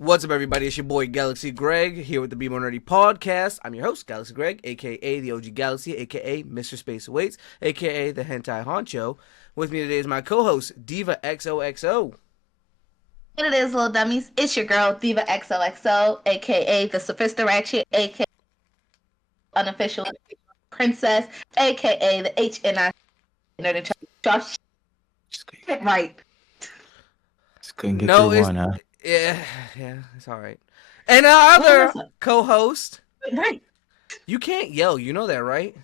What's up, everybody? It's your boy Galaxy Greg here with the Be More Nerdy podcast. I'm your host, Galaxy Greg, aka the OG Galaxy, aka Mr. Space Awaits, aka the Hentai Honcho. With me today is my co-host, Diva XOXO. What it is, little dummies? It's your girl, Diva XOXO, aka the Sophisticated Ratchet, aka unofficial princess, aka the HNI nerd. Josh, right? Just couldn't get No, through it's one, huh? yeah, it's all right. And our other co-host, Right. you can't yell. You know that, right?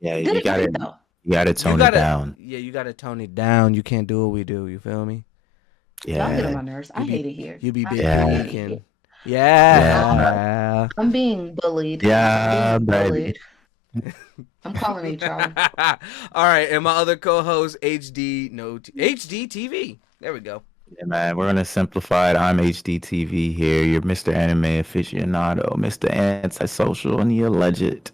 Yeah, Did you it got right, to though. you got to tone it down. Yeah, you gotta tone it down. You can't do what we do. You feel me? Y'all get on Yeah, my nerves. I hate it here. You be big Yeah. geeking. Yeah. I'm being bullied. Yeah, I'm being baby. bullied. I'm calling HR. All right, and my other co-host, HD TV. There we go. Yeah, man. We're gonna simplify it. I'm HDTV here. You're Mr. Anime Aficionado, Mr. Antisocial, and the alleged.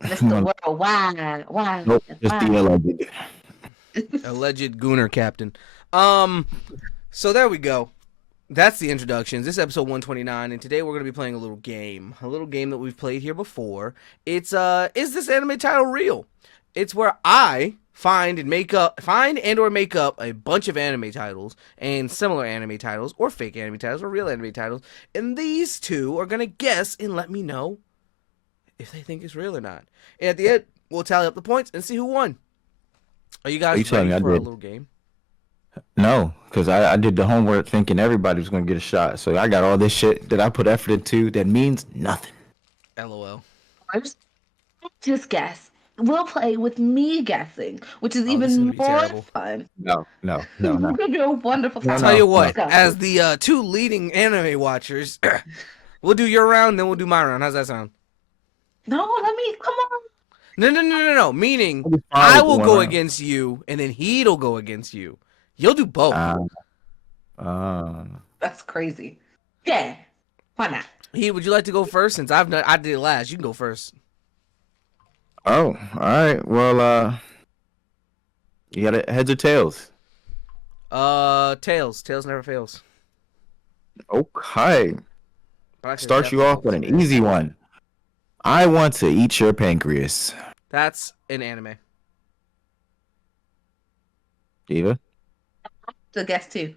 Mr. Worldwide. Why? Nope, just the alleged. Alleged Gooner Captain. So there we go. That's the introductions. This is episode 129, and today we're going to be playing a little game that we've played here before. It's is this anime title real? It's where I find and or make up a bunch of anime titles and similar anime titles or fake anime titles or real anime titles, and these two are going to guess and let me know if they think it's real or not. And at the end, we'll tally up the points and see who won. Are you guys ready for a little game? No, because I did the homework thinking everybody was gonna get a shot. So I got all this shit that I put effort into that means nothing. LOL. Just guess. We'll play with me guessing, which is even more terrible. fun. No. It's gonna be a wonderful time. I'll tell you what, Let's go. as the two leading anime watchers, we'll do your round, then we'll do my round. How's that sound? No, let me come on. No. Meaning, I'll be fine I with will one go round. against you, and then he'll go against you. You'll do both. That's crazy. Yeah, why not? Would you like to go first? Since I did it last, you can go first. Oh, all right. Well, you got it. Heads or tails? Tails. Tails never fails. Okay. But I could Start you off with an easy one. I want to eat your pancreas. That's an anime. Diva? To guess too.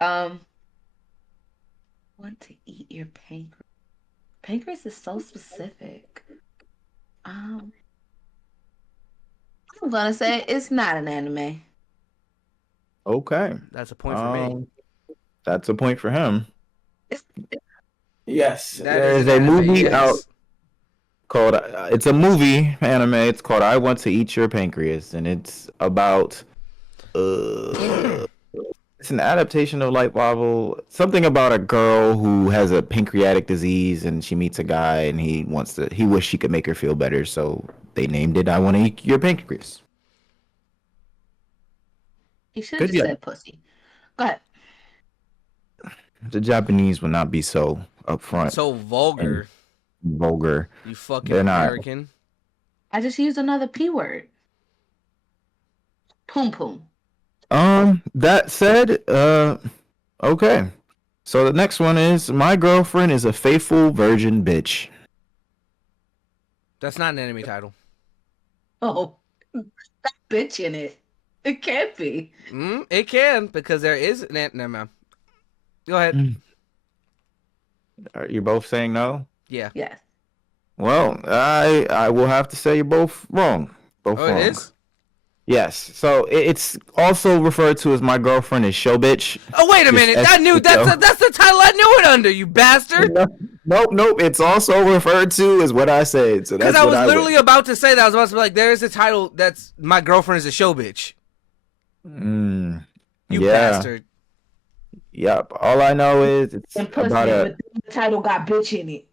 Want to eat your pancreas? Pancreas is so specific. I'm gonna say it's not an anime. Okay. That's a point for me. That's a point for him. Yes. That There is is a an anime, movie yes. out called, it's a movie anime. It's called I Want to Eat Your Pancreas. And it's about, it's an adaptation of light novel. Something about a girl who has a pancreatic disease and she meets a guy and he wished he could make her feel better. So they named it I Want to Eat Your Pancreas. You should have Good just job. said pussy. Go ahead. The Japanese would not be so upfront, So vulgar. vulgar. You fucking They're not. American. I just used another P word. Poom poom. That said, okay. So the next one is my girlfriend is a faithful virgin bitch. That's not an anime title. Oh, that bitch in it. It can't be. It can, because there is an anime. Never mind. Go ahead. Are you both saying no? Yeah. Yes. Well, I will have to say you're both wrong. Both wrong. It is? Yes. So it's also referred to as my girlfriend is show bitch. Oh, wait a minute. That's the title I knew it under, you bastard. Nope. It's also referred to as what I said. So that's Because I was what literally about to say that. I was about to be like, there is a title that's my girlfriend is a show bitch. You bastard. Yep. All I know is it's And pussy, about but the title got bitch in it.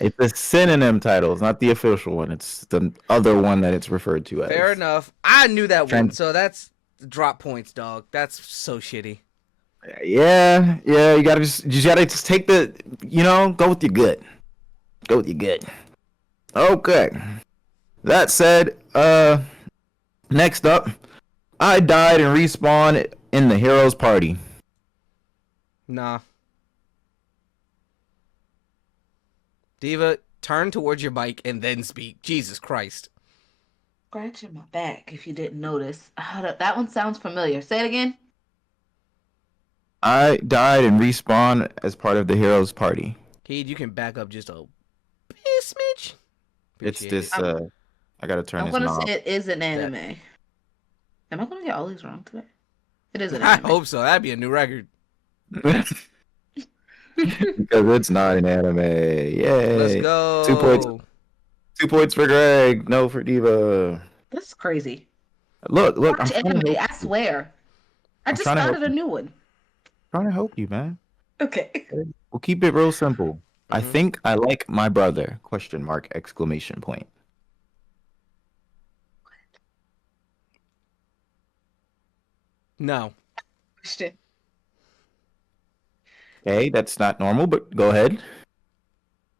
It's a synonym title. It's not the official one. It's the other one that it's referred to as. Fair enough. I knew that one, Trent. so that's drop points, dog. That's so shitty. Yeah. You gotta just take the, go with your gut. Go with your gut. Okay. That said, next up, I died and respawned in the hero's party. Nah. Diva, turn towards your mic and then speak. Jesus Christ. Scratching my back. If you didn't notice, that one sounds familiar. Say it again. I died and respawned as part of the heroes party. Heed, you can back up just a smidge. It's Appreciate this. it. I gotta turn I'm this gonna knob. say it is an anime. Am I gonna get all these wrong today? It is an I anime. hope so. That'd be a new record. Because it's not an anime. Yay! Let's go. 2 points. 2 points for Greg. No for Diva. That's crazy. Look! I'm Watch trying anime. to help I swear. I I'm just trying to started help a new one. trying to help you, man. Okay. We'll keep it real simple. I Mhm. think I like my brother. Question mark! Exclamation point. No. Question. Okay, that's not normal, but go ahead.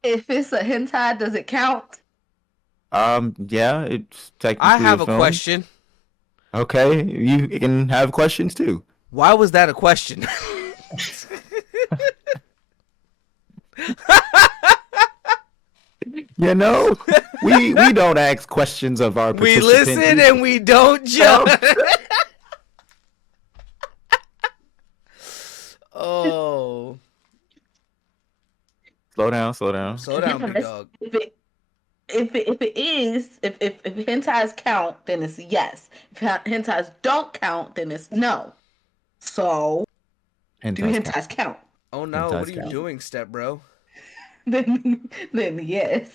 If it's a hentai, does it count? Yeah, it's technically I have a a film. question. Okay, you can have questions too. Why was that a question? You know, we don't ask questions of our We participants. listen and we don't judge. Oh. Slow down, slow down. Slow down, big Yes. dog. If hentais count, then it's yes. If hentais don't count, then it's no. So do Hentai count. hentais count? Oh no, Hentai what are you count. doing, step bro? Then yes.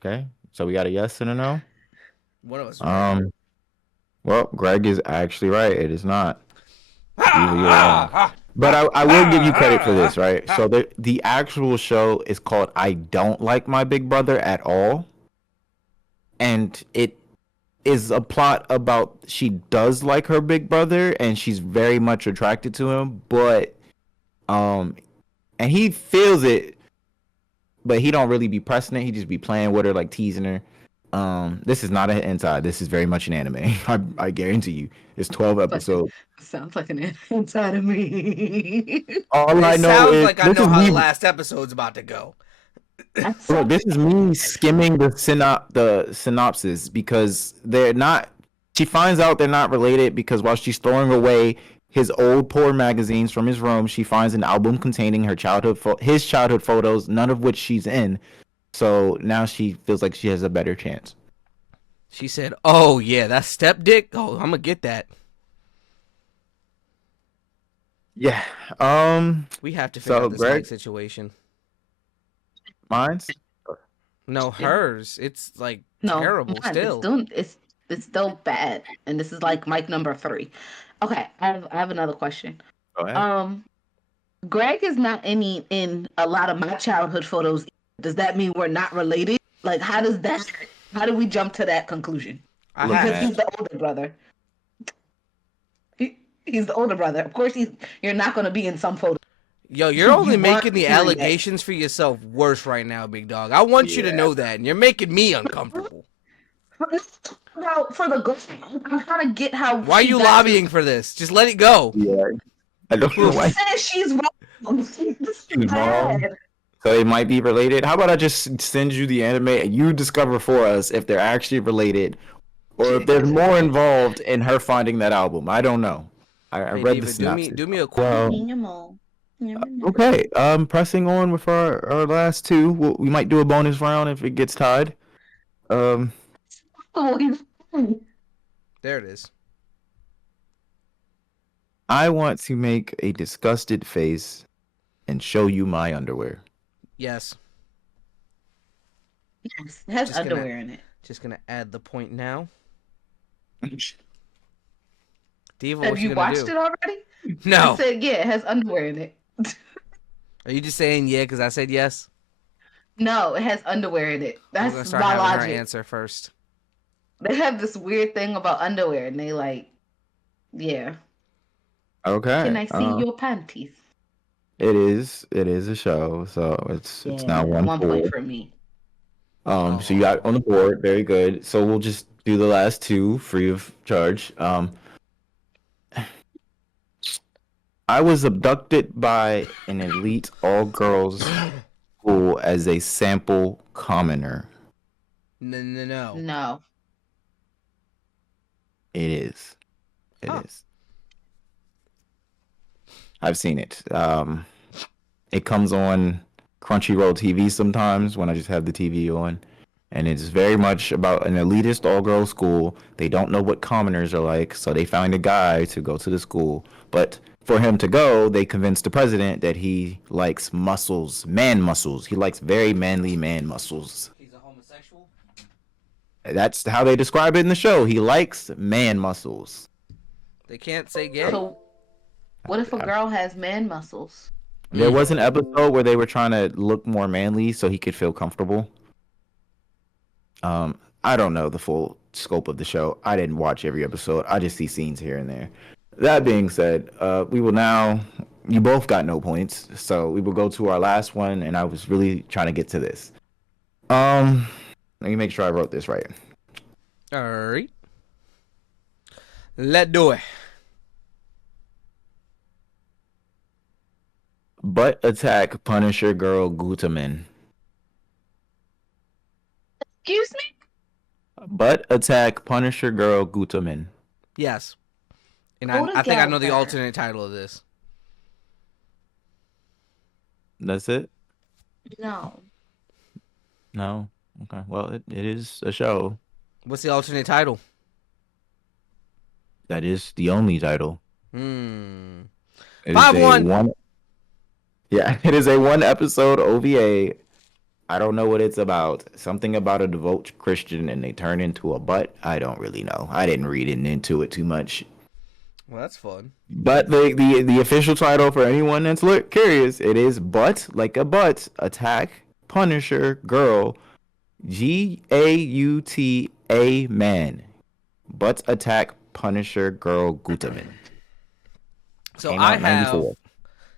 Okay, so we got a yes and a no. One of us is right. Well, Greg is actually right. It is not. Diva, you're wrong. But I will give you credit for this, right? So the actual show is called I Don't Like My Big Brother at All. And it is a plot about she does like her big brother and she's very much attracted to him, but and he feels it, but he don't really be pressing it. He just be playing with her, like teasing her. This is not an hentai. This is very much an anime. I guarantee you. It's 12 episodes. Sounds like an hentai to me. All I It know sounds is like I this know is how the me. last episode's about to go. Look, this is me skimming the synopsis because they're not. She finds out they're not related because while she's throwing away his old porn magazines from his room, she finds an album containing his childhood photos, none of which she's in. So now she feels like she has a better chance. She said, "Oh yeah, that's step dick. Oh, I'm gonna get that. Yeah. We have to figure So out this Greg, mic situation." mine's No, hers. It's like No, terrible mine, still. it's still bad, and this is like mic number 3. Okay, I have another question. go ahead. Greg is not in a lot of my childhood photos. Does that mean we're not related? Like, how do we jump to that conclusion? I Look, Because have. man. he's the older brother. He's the older brother. Of course, you're not going to be in some photos. Yo, you're only You making want the to hear that. allegations for yourself worse right now, big dog. I want you to Yeah. know that, and you're making me uncomfortable. Well, for the good, I'm trying to get how. Why are she you got lobbying for this? Just let it go. Yeah. I don't know To, why says she's wrong. This is she's wrong. bad. So they might be related. How about I just send you the anime and you discover for us if they're actually related or if there's more involved in her finding that album. I don't know. I Hey, read Diva, the synopsis. do me a Well, okay. Pressing on with our last two. We might do a bonus round if it gets tied. Oh, There it is. I want to make a disgusted face and show you my underwear. Yes. yes, it has Just gonna- underwear in it. Just gonna add the point now. Diva, Have what you you gonna watched do? it already? I No. said, yeah, it has underwear in it. Are you just saying yeah because I said yes? No, it has underwear in it. We're That's gonna start my having her logic. answer first. They have this weird thing about underwear, and they like, yeah. Okay. Can I see your panties? It is a show, so it's now 1 point point. for me. So you got on the board, very good. So we'll just do the last two free of charge. I was abducted by an elite all-girls school as a sample commoner. No. No. It is. It Huh. is. I've seen it. It comes on Crunchyroll TV sometimes when I just have the TV on. And it's very much about an elitist all girls school. They don't know what commoners are like, so they find a guy to go to the school. But for him to go, they convince the president that he likes muscles, man muscles. He likes very manly man muscles. He's a homosexual? That's how they describe it in the show. He likes man muscles. They can't say gay? So, what if a girl has man muscles? There was an episode where they were trying to look more manly so he could feel comfortable. I don't know the full scope of the show. I didn't watch every episode. I just see scenes here and there. That being said, we will now. You both got no points, so we will go to our last one. And I was really trying to get to this. Let me make sure I wrote this right. All right. Let's do it. Butt attack Punisher girl Gutaman. Excuse me? Butt attack Punisher girl Gutaman. Yes. And Go I think I know the together. alternate title of this. That's it? No. No. Okay. Well, it is a show. What's the alternate title? That is the only title. It It is 5-1. Yeah, it is a one episode OVA. I don't know what it's about. Something about a devout Christian and they turn into a butt. I don't really know. I didn't read into it too much. Well, that's fun. But the official title for anyone that's curious, it is Butt Like a Butt Attack Punisher Girl GAUTA Man. Butt Attack Punisher Girl Gutaman. So Came I out have. 94.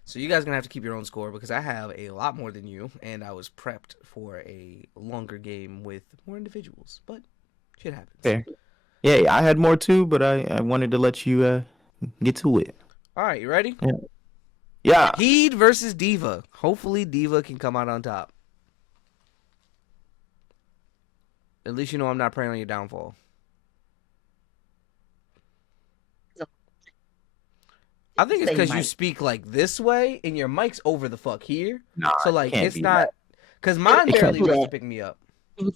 So you guys are gonna have to keep your own score because I have a lot more than you, and I was prepped for a longer game with more individuals. But shit happens. Fair. Yeah, I had more too, but I wanted to let you get to it. All right, you ready? Yeah. Heed versus Diva. Hopefully, Diva can come out on top. At least you know I'm not praying on your downfall. I think it's Say because you mic. speak like this way and your mic's over the fuck here. Nah, So like can't it's be not because mine It can't barely be does that. to pick me up.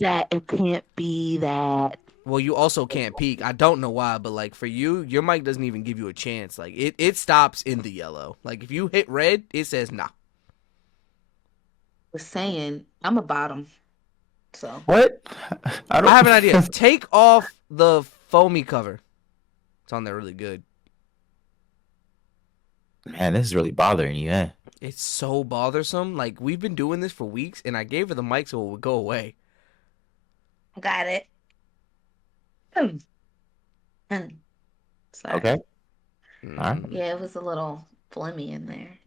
That it can't be that. Well, you also can't peek. I don't know why, but like for you, your mic doesn't even give you a chance. Like it stops in the yellow. Like if you hit red, it says nah. Was saying I'm a bottom. So What? I don't I have an idea. Take off the foamy cover. It's on there really good. Man, this is really bothering you, eh? It's so bothersome. Like we've been doing this for weeks, and I gave her the mic so it would go away. got it. Sorry. Okay. All right. Yeah, it was a little phlegmy in there.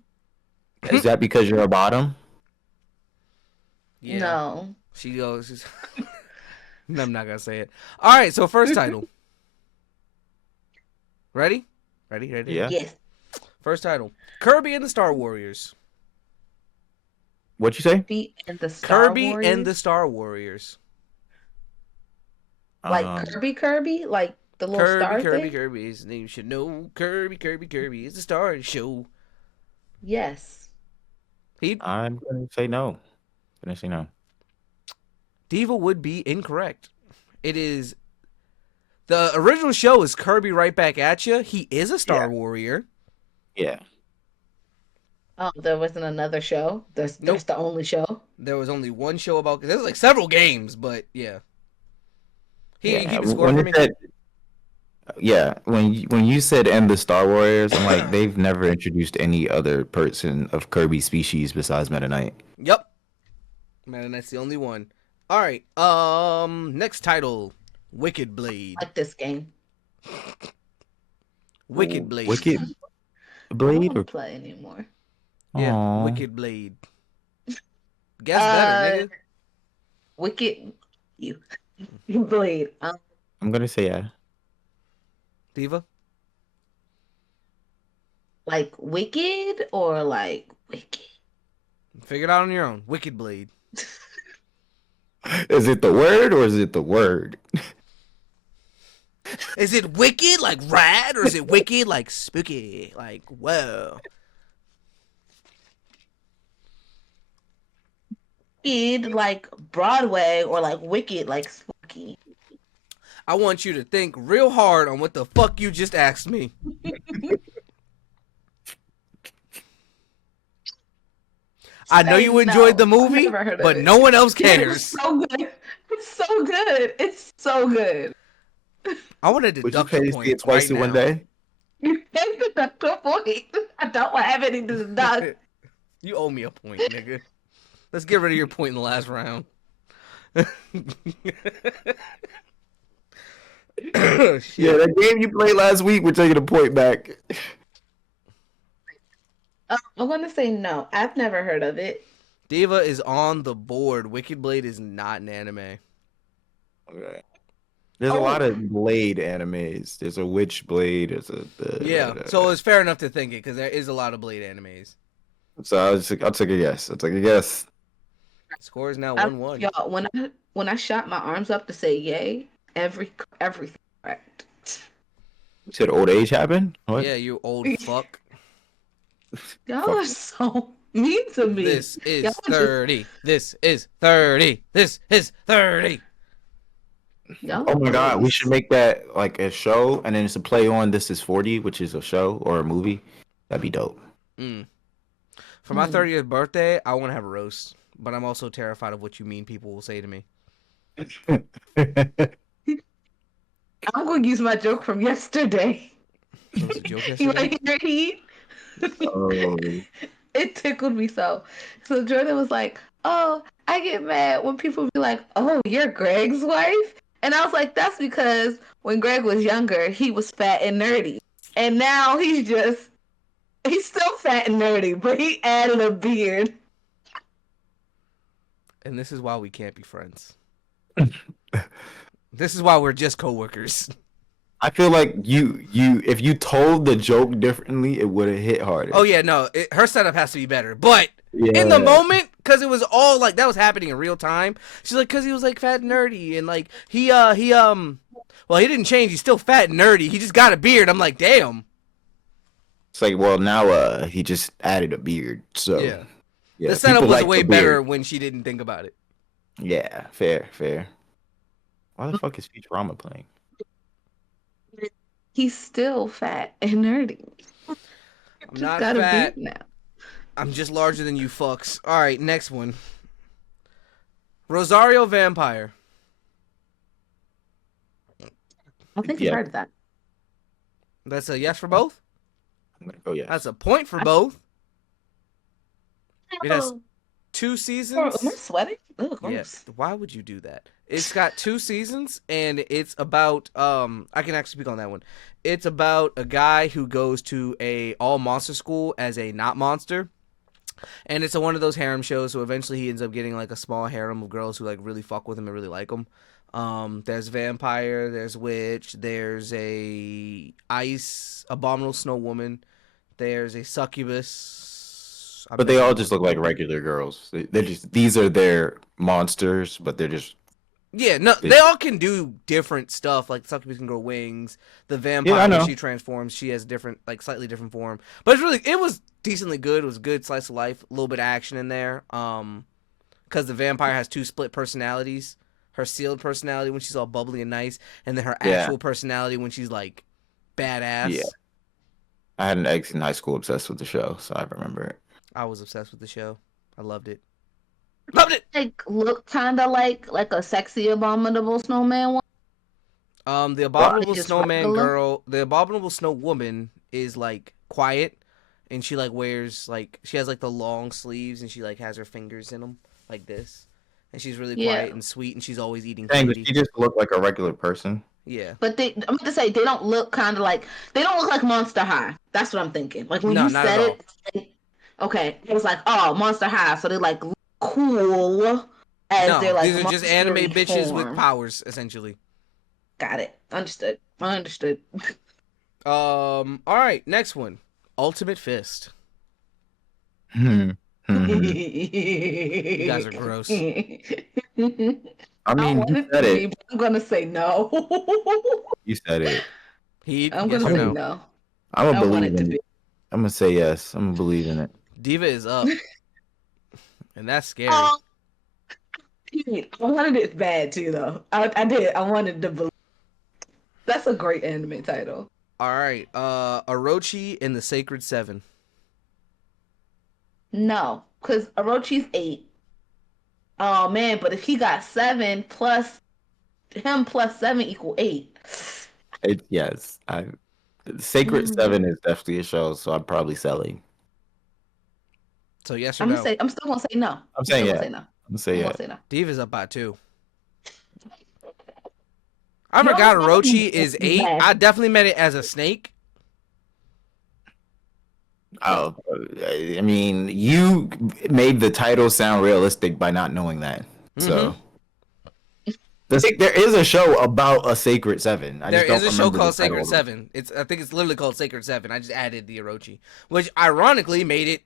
Is that because you're a bottom? Yeah. No. She goes. No, I'm not gonna say it. All right. So first title. Ready? Ready? Yeah. Yes. First title: Kirby and the Star Warriors. What'd you say? Kirby and the Star Kirby Warriors? and the Star Warriors. Like Kirby, like the little star thing? Kirby. His name should know. Kirby is the star of the show. Yes. I'm gonna say no. Gonna say no. Diva would be incorrect. It is the original show is Kirby Right Back at You. He is a Star Warrior. Yeah. Oh, there wasn't another show? That's Nope. the only show? There was only one show about. There's like several games, but yeah. Here, you keep the score when for you me. said- yeah, when you said "and the Star Warriors," I'm like, they've never introduced any other person of Kirby species besides Meta Knight. Yep. Man, that's the only one. All right. Next title: Wicked Blade. I like this game. Wicked Blade. Wicked I don't Blade want or to play anymore. Yeah, Aw. Wicked Blade. Guess better, nigga. Wicked you. Blade. I'm gonna say yeah. Diva. Like Wicked or like Wicked? Figure it out on your own. Wicked Blade. Is it the word or is it the word? Is it wicked like rad or is it wicked like spooky? Like, whoa. Wicked like Broadway or like Wicked like spooky? I want you to think real hard on what the fuck you just asked me. I know you enjoyed the movie, but no one else cares. It's so good. It's so good. It's so good. I want to Would you deduct pay a to see point it twice right in one now. day? You can't deduct a point. I don't have any to deduct. You owe me a point, nigga. Let's get rid of your point in the last round. Shit. Yeah, that game you played last week, we're taking a point back. I'm gonna say no. I've never heard of it. Diva is on the board. Wicked Blade is not an anime. Okay. There's a lot of Blade animes. There's a Witch Blade. There's a Yeah, so it's fair enough to think it because there is a lot of Blade animes. So I'll take a guess. I'll take a guess. Score is now 1-1. Y'all, when I shot my arms up to say yay, everything correct. You said old age happened? What? Yeah, you old fuck. Y'all are so mean to me. This is Y'all 30. This is 30. This is 30. Y'all Oh my god, we always- should make that like a show, and then it's a play on This Is 40, which is a show or a movie. That'd be dope. For my 30th birthday, I want to have a roast, but I'm also terrified of what you mean people will say to me. I'm gonna use my joke from yesterday. That was a joke You yesterday? want to hear it? Oh. It tickled me so. So Jordan was like, "Oh, I get mad when people be like, 'Oh, you're Greg's wife,' and I was like, 'That's because when Greg was younger, he was fat and nerdy, and now he's still fat and nerdy, but he added a beard.'" And this is why we can't be friends. This is why we're just coworkers. I feel like if you told the joke differently, it would have hit harder. Oh yeah, no, her setup has to be better. But Yeah. in the moment, because it was all like that was happening in real time. She's like, because he was like fat and nerdy, and like well, he didn't change. He's still fat and nerdy. He just got a beard. I'm like, damn. It's like, well, now he just added a beard. So Yeah. yeah, The setup people was like way the better beard. when she didn't think about it. Yeah, fair. Why the fuck is Futurama playing? He's still fat and nerdy. I'm Just not got fat. a beard now. I'm just larger than you fucks. All right, next one. Rosario Vampire. I think Yeah. I've heard of that. That's a yes for both? I'm gonna go yes. That's a point for both. It has Oh, 2 am seasons. I sweating? Ugh, Yeah. gross. Why would you do that? It's got 2 seasons and it's about I can actually speak on that one. It's about a guy who goes to a all monster school as a not monster. And it's one of those harem shows, so eventually he ends up getting like a small harem of girls who like really fuck with him and really like him. There's vampire, there's witch, there's a ice abominable snow woman, there's a succubus. But they all just look like regular girls. They're just these are their monsters, but they're just Yeah, no, they all can do different stuff. Like succubus can grow wings. The vampire, when she transforms, she has different, like slightly different form. But it was decently good. It was a good slice of life. A little bit of action in there. Because the vampire has 2 split personalities. Her sealed personality when she's all bubbly and nice, and then her actual personality when she's like badass. Yeah. I had an ex in high school obsessed with the show, so I remember it. I was obsessed with the show. I loved it. Loved it. Like look kind of like a sexy abominable snowman one. The abominable Just snowman regular? girl, the abominable snow woman is like quiet, and she like wears like she has like the long sleeves, and she like has her fingers in them like this, and she's really quiet and sweet, and she's always eating Dang, but candy. she just looked like a regular person. Yeah. But I'm going to say they don't look like Monster High. That's what I'm thinking. Like when No, you not said at it, okay, it was like, oh, Monster High. So they like look cool as No, they're like these are just anime monster-y bitches form. with powers, essentially. Got it. Understood. I understood. All right, next one. Ultimate Fist. Hmm. You guys are gross. I mean, you want it said to it. be, but I'm gonna say no. You said it. Heat, I'm yes gonna or say no? no. I'm gonna I want believe it to in be. it. I'm gonna say yes. I'm gonna believe in it. Diva is up. And that's scary. Oh, I wanted it bad too, though. I did. I wanted to believe. That's a great anime title. All right. Orochi and the Sacred Seven. No, because Orochi's 8. Oh man, but if he got 7 plus him plus 7 equal 8. Yes. Sacred Seven is definitely a show, so I'm probably selling. So yes or I'm no? gonna say. I'm still gonna say no. I'm saying still yeah. gonna say no. I'm gonna say I'm yeah. gonna say no. Diva's up by 2. I Yo, forgot I'm Orochi is 8. mad. I definitely meant it as a snake. Oh, I mean, you made the title sound realistic by not knowing that. So there is a show about a Sacred Seven. I There just don't is a show remember called the title Sacred of it. Seven. I think it's literally called Sacred Seven. I just added the Orochi, which ironically made it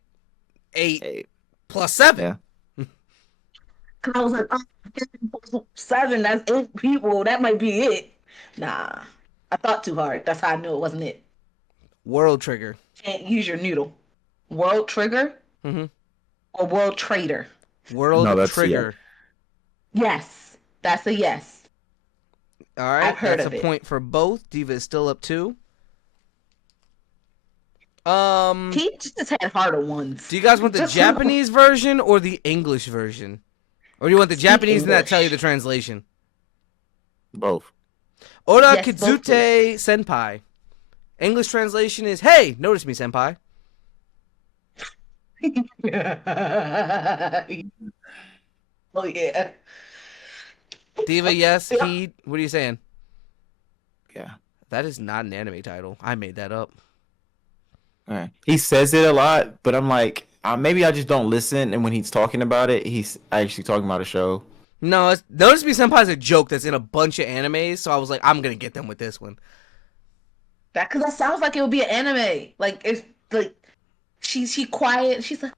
8 Hey, plus 7. yeah. I was like, oh, 7. That's 8 people. That might be it. Nah, I thought too hard. That's how I knew it wasn't it. World Trigger. Can't use your noodle. World Trigger Mhm. or World Trader? World No, that's Trigger. Yes, that's a yes. All right, I've heard that's of a it. point for both. Diva is still up 2. He just had harder ones. Do you guys want the Just Japanese version or the English version? Or do you want the Speak Japanese and that English. tell you the translation? Both. Ora Yes, both, Kizute Senpai. English translation is, hey, notice me, Senpai. Oh yeah. Diva, yes. Yeah. He, what are you saying? Yeah. That is not an anime title. I made that up. All right. He says it a lot, but I'm like, maybe I just don't listen. And when he's talking about it, he's actually talking about a show. No, Notice Me Senpai is a joke that's in a bunch of animes, so I was like, I'm gonna get them with this one. Because that sounds like it would be an anime. Like it's like she quiet. She's like,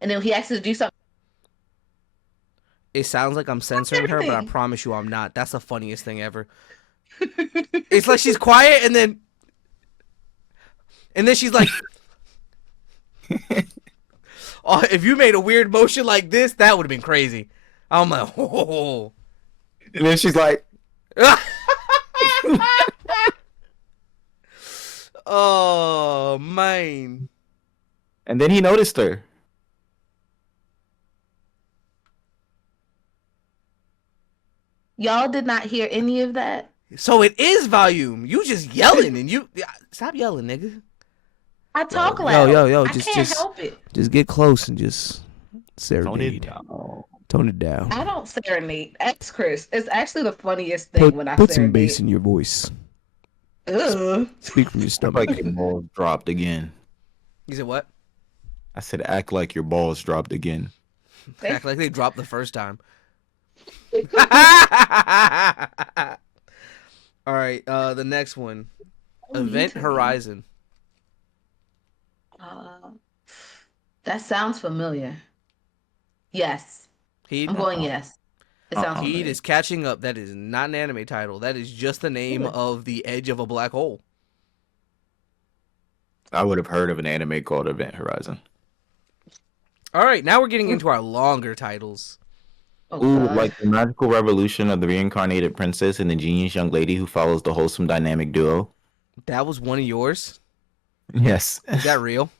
and then he asks her to do something. It sounds like I'm censoring her, but I everything. promise you I'm not. That's the funniest thing ever. It's like she's quiet and then she's like, oh, if you made a weird motion like this, that would have been crazy. I'm like, oh. And then she's like, Oh man. and then he noticed her. Y'all did not hear any of that. So it is volume. You just yelling and you stop yelling, nigga. I talk Yo, loud. yo, I just- can't just- help it. Just get close and just serenade. down. Tone it down. I don't serenade. Ask Chris. It's actually the funniest thing when I serenade. in your voice. Ugh. Speak from your Act like your balls dropped again. You said what? I said, act like your balls dropped again. Act like they dropped the first time. All right, the next one. Event Horizon. That sounds familiar. Yes. Heat. I'm going yes. It sounds Heat familiar. is catching up. That is not an anime title. That is just the name of the edge of a black hole. I would have heard of an anime called Event Horizon. All right, now we're getting into our longer titles. Oh, Ooh, God. like the magical revolution of the reincarnated princess and the genius young lady who follows the wholesome dynamic duo. That was one of yours. Yes. Is that real?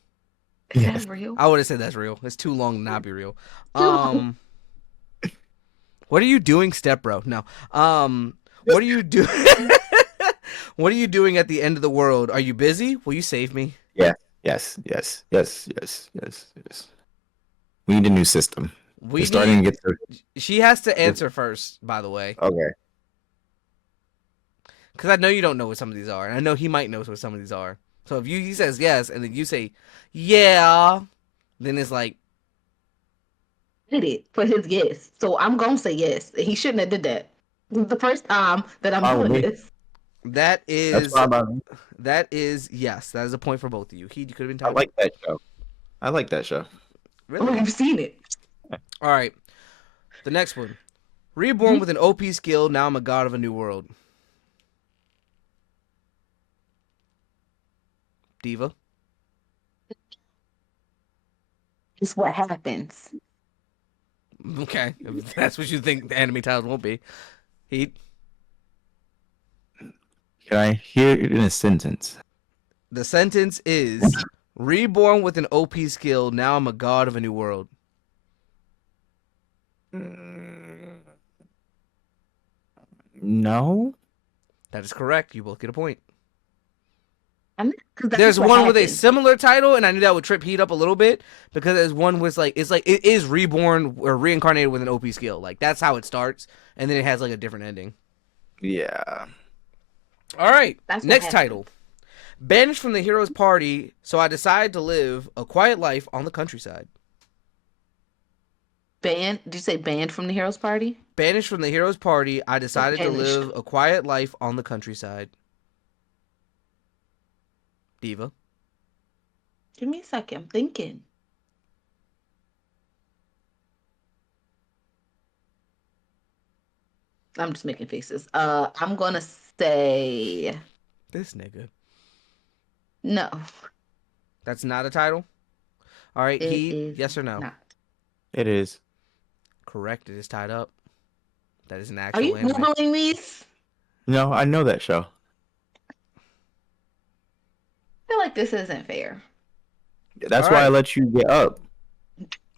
Is yes. that real? I would have said that's real. It's too long to not be real. Too long. What are you doing, step bro? No. What are you doing? What are you doing at the end of the world? Are you busy? Will you save me? Yes. We need a new system. We're starting to get to... She has to answer first, by the way, Okay. because I know you don't know what some of these are, and I know he might know what some of these are. So if he says yes, and then you say yeah, then it's like, Did it for his yes. So I'm gonna say yes. He shouldn't have did that. This is the first time that I'm Fine with doing me. this. That That's is fine by me. yes. That is a point for both of you. He, you could have been I tied up. like that show. I like that show. Oh, Really? you've seen it. All right. The next one. Reborn with an OP skill. Now I'm a god of a new world. Diva. It's what happens. Okay, if that's what you think the anime titles won't be. He. Can I hear it in a sentence? The sentence is reborn with an OP skill. Now I'm a god of a new world. No. That is correct. You both get a point. Because There's what one with a happens. similar title, and I knew that would trip Heat up a little bit because there's one with like it is reborn or reincarnated with an OP skill. Like that's how it starts, and then it has like a different ending. Yeah. All right, That's what next happens. title. Banished from the hero's party, so I decided to live a quiet life on the countryside. Banned? Did you say banned from the Heroes Party? Banished from the hero's party, I decided to banished. live a quiet life on the countryside. Diva. Give me a second. I'm thinking. I'm just making faces. I'm gonna say This nigga. no. That's not a title? All right, It Heat, is yes or no? not. It is. Correct, it is tied up. That is an Are actual you anime. googling these? No, I know that show. I feel like this isn't fair. That's All why I right. let you get up.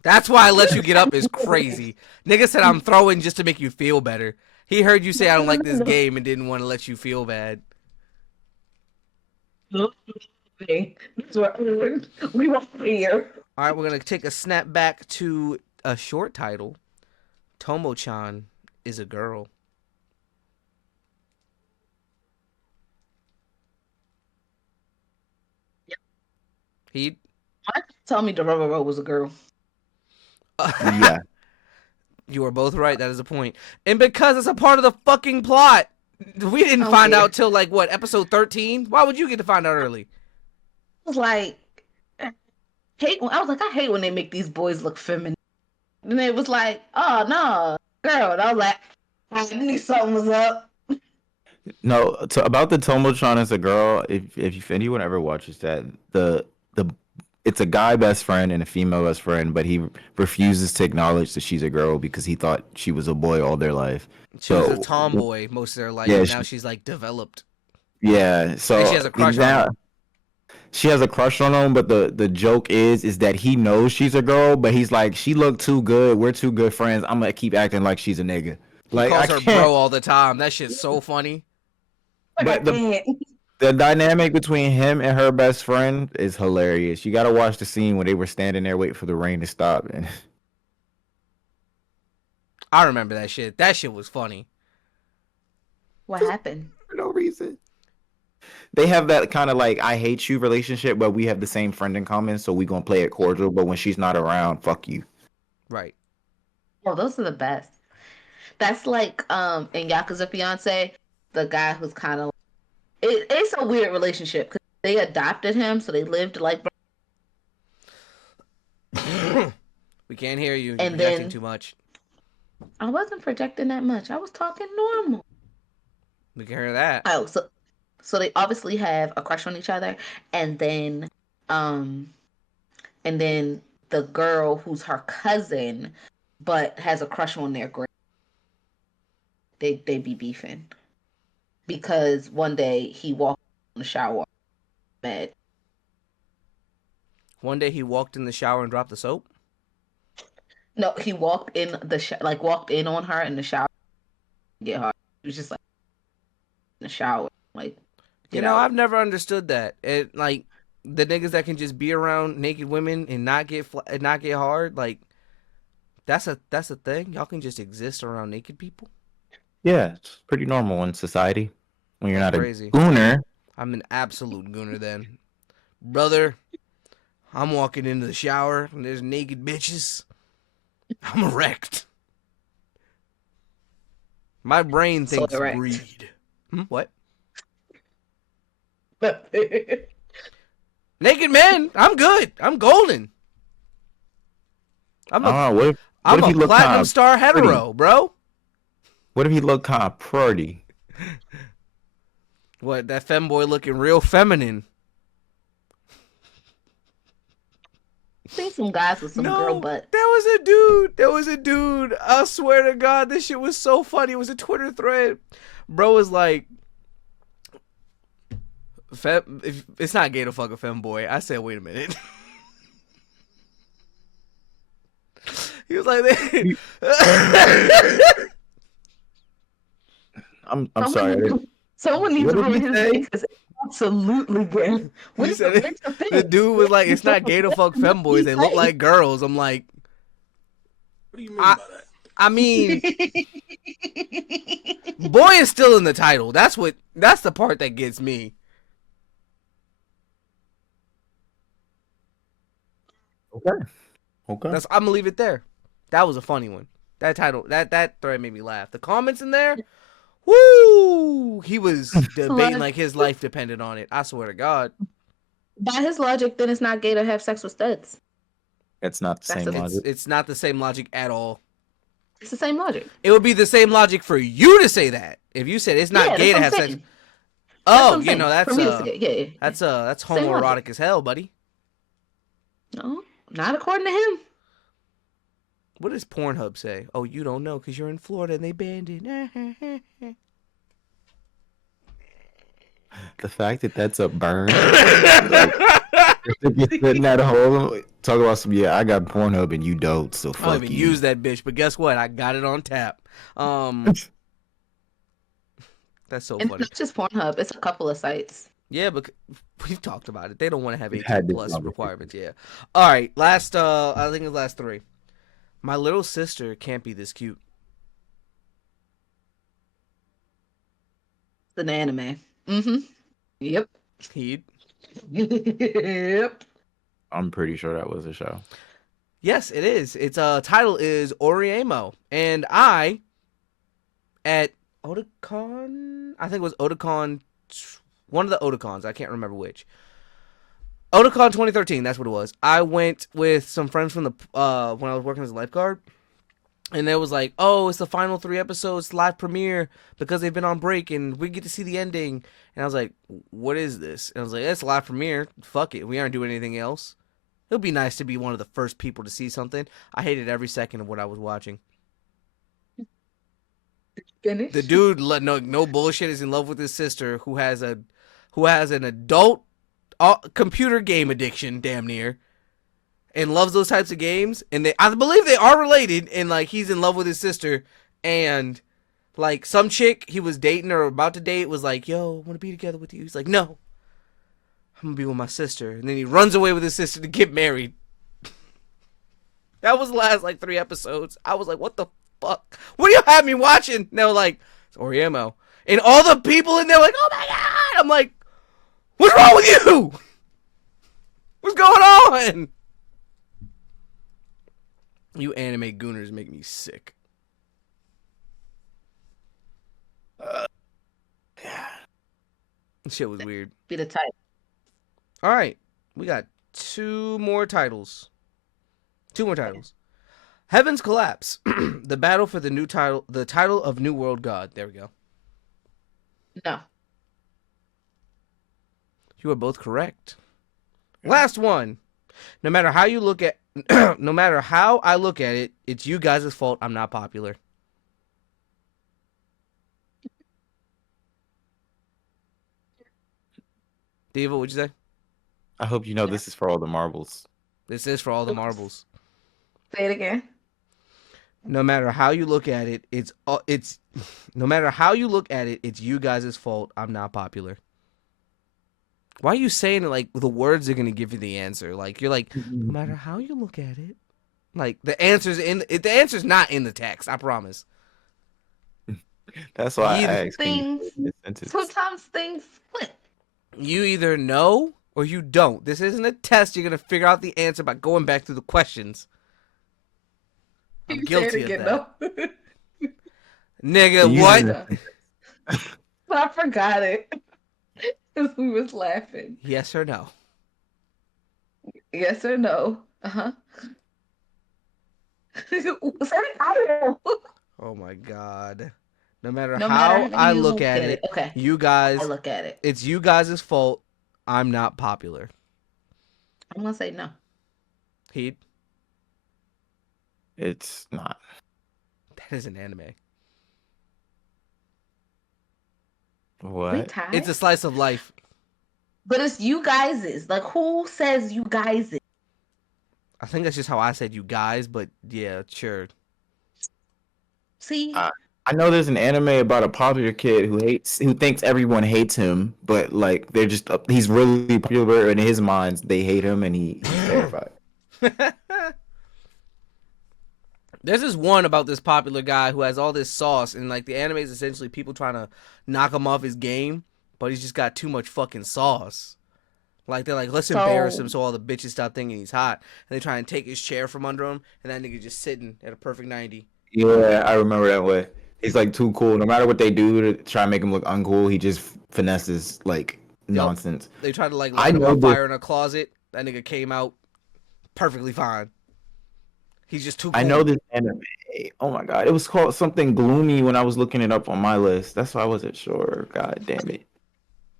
That's why I let you get up is crazy. Nigga said I'm throwing just to make you feel better. He heard you say I don't like this game and didn't want to let you feel bad. That's what we want here. All right, we're going to take a snap back to a short title. Tomo-chan is a girl. He Tell me Dororo was a girl. Yeah. You are both right. That is a point. And because it's a part of the fucking plot, we didn't find Okay. out till like what, episode 13? Why would you get to find out early? I was like, I hate when they make these boys look feminine. And it was like, oh no, girl. And I was like, I knew something was up. No, about the Tomo-chan as a girl, if anyone ever watches that, the it's a guy best friend and a female best friend, but he refuses to acknowledge that she's a girl because he thought she was a boy all their life. She was a So tomboy most of their life, Yeah, and now she's like developed. yeah, so And she has a crush on now him. she has a crush on him, but the joke is that he knows she's a girl, but he's like, she looked too good, we're too good friends. I'm gonna keep acting like she's a nigga. He Like calls I her can't. bro all the time. That shit's so funny. But the dynamic between him and her best friend is hilarious. You gotta watch the scene when they were standing there waiting for the rain to stop, and I remember that shit. That shit was funny. What happened? for no reason. They have that kind of like I hate you relationship, but we have the same friend in common, so we gonna play it cordial. But when she's not around, fuck you. Right. Oh, those are the best. That's like in Yakuza Fiance, the guy who's kind of it's a weird relationship because they adopted him, so they lived like. We can't hear you. You're And projecting then- too much. I wasn't projecting that much. I was talking normal. We can hear that. Oh, so they obviously have a crush on each other, and then the girl who's her cousin, but has a crush on their grand. They be beefing because one day he walked in the shower, mad. One day he walked in the shower and dropped the soap. No, he walked in walked in on her in the shower, get her. He was just like in the shower, like. You know, I've never understood that. It like the niggas that can just be around naked women and not get hard. Like that's a thing. Y'all can just exist around naked people. Yeah, it's pretty normal in society when you're not Crazy. a gooner. I'm an absolute gooner then, brother. I'm walking into the shower and there's naked bitches. I'm erect. My brain So thinks erect. greed. What? Naked men. I'm good. I'm golden. I'm I a don't know. What I'm if a he looked platinum kind of star pretty? hetero, bro. What if he looked kind of pretty? What, that femboy looking real feminine. Seen some guys with some girl No, butt. there was a dude. There was a dude. I swear to God, this shit was so funny. It was a Twitter thread. Bro was like, if it's not gay to fuck a femboy. I said, wait a minute. He was like, I'm sorry. Someone needs What to did ruin he his say? day because it's absolutely gay. What he is said the it, what's the thing? the dude was like, it's not gay to fuck femboys. They look like girls. I'm like, What do you mean by that? I mean, boy is still in the title. That's the part that gets me. Okay. I'm gonna leave it there. That was a funny one. That title, that thread made me laugh. The comments in there, woo! He was debating like his life depended on it. I swear to God. By his logic, then it's not gay to have sex with studs. It's not the That's same a- logic. It's not the same logic at all. It's the same logic. It would be the same logic for you to say that. If you said it's not Yeah, gay to that's have what I'm sex. saying. Oh, what I'm saying. that's For me to say it, yeah. that's Same homoerotic logic. as hell, buddy. No, not according to him. What does Pornhub say? Oh, you don't know because you're in Florida and they banned it. The fact that that's a burn. Like, sitting at home, talk about some. Yeah, I got Pornhub and you don't. So I don't fuck even you. use that bitch, but guess what? I got it on tap. That's so And funny. it's not just Pornhub. It's a couple of sites. Yeah, but we've talked about it. They don't want to have We've 18 had this plus conversation. requirements. Yeah. All right. Last. I think it's last three. My little sister can't be this cute. It's an anime. Mm-hmm. Yep. Heed. Yep. I'm pretty sure that was a show. Yes, it is. Its title is Oriemo, and I at Otakon. I think it was Otakon. One of the Otakons. I can't remember which. Otakon 2013. That's what it was. I went with some friends from the when I was working as a lifeguard, and it was like, oh, it's the final 3 episodes live premiere because they've been on break, and we get to see the ending. And I was like, what is this? And I was like, it's live premiere. Fuck it. We aren't doing anything else. It would be nice to be one of the first people to see something. I hated every second of what I was watching. Finish. The dude, no bullshit, is in love with his sister who has an adult computer game addiction, damn near, and loves those types of games. And I believe they are related. And like, he's in love with his sister, and like some chick he was dating or about to date was like, "Yo, I want to be together with you." He's like, "No, I'm gonna be with my sister." And then he runs away with his sister to get married. That was the last like 3 episodes. I was like, "What the fuck? What do you have me watching?" And they were like, "It's Oriemo," and all the people in there were like, "Oh my god!" I'm like, "What's wrong with you? What's going on?" You anime gooners make me sick. Shit was weird. Be the type. All right, we got 2 more titles. 2 more titles. Heaven's Collapse. The battle for the title of New World God. There we go. No. You are both correct. Last one. No matter how you look at no matter how I look at it, it's you guys' fault I'm not popular. Diva, what'd you say? I hope you know this is for all the marbles. This is for all the marbles. Say it again. No matter how you look at it, it's no matter how you look at it, it's you guys' fault I'm not popular. Why are you saying it like the words are gonna give you the answer? Like you're like, no matter how you look at it, like the answer's not in the text. I promise. That's why I These asked. Can you things- finish this sentence? Sometimes things flip. You either know or you don't. This isn't a test. You're gonna figure out the answer by going back through the questions. I'm guilty of that. Nigga, You what? didn't- I forgot it. Because we was laughing. Yes or no? Yes or no? Uh-huh. Say the title. Oh my god. No matter No matter how how I you look look at at it, it. Okay. you I guys, look at it. it's you guys' fault. I'm not popular. I'm gonna say no. Heat, It's not. that is an anime. We What? tied? It's a slice of life. But it's you guys's. Like, who says you guys? I think that's just how I said you guys, but yeah, sure. See? I know there's an anime about a popular kid who thinks everyone hates him, but like they're just he's really popular in his minds. They hate him, and he's terrified. There's this one about this popular guy who has all this sauce, and like the anime is essentially people trying to knock him off his game, but he's just got too much fucking sauce. Like they're like, let's embarrass him so all the bitches stop thinking he's hot, and they try and take his chair from under him, and that nigga just sitting at a perfect 90. Yeah, I remember that way. He's like too cool. No matter what they do to try and make him look uncool, he just finesses like nonsense. They tried to like I light him know on this- fire in a closet. That nigga came out perfectly fine. He's just too cool. I know this anime. Oh my god, it was called something gloomy when I was looking it up on my list. That's why I wasn't sure. God damn it.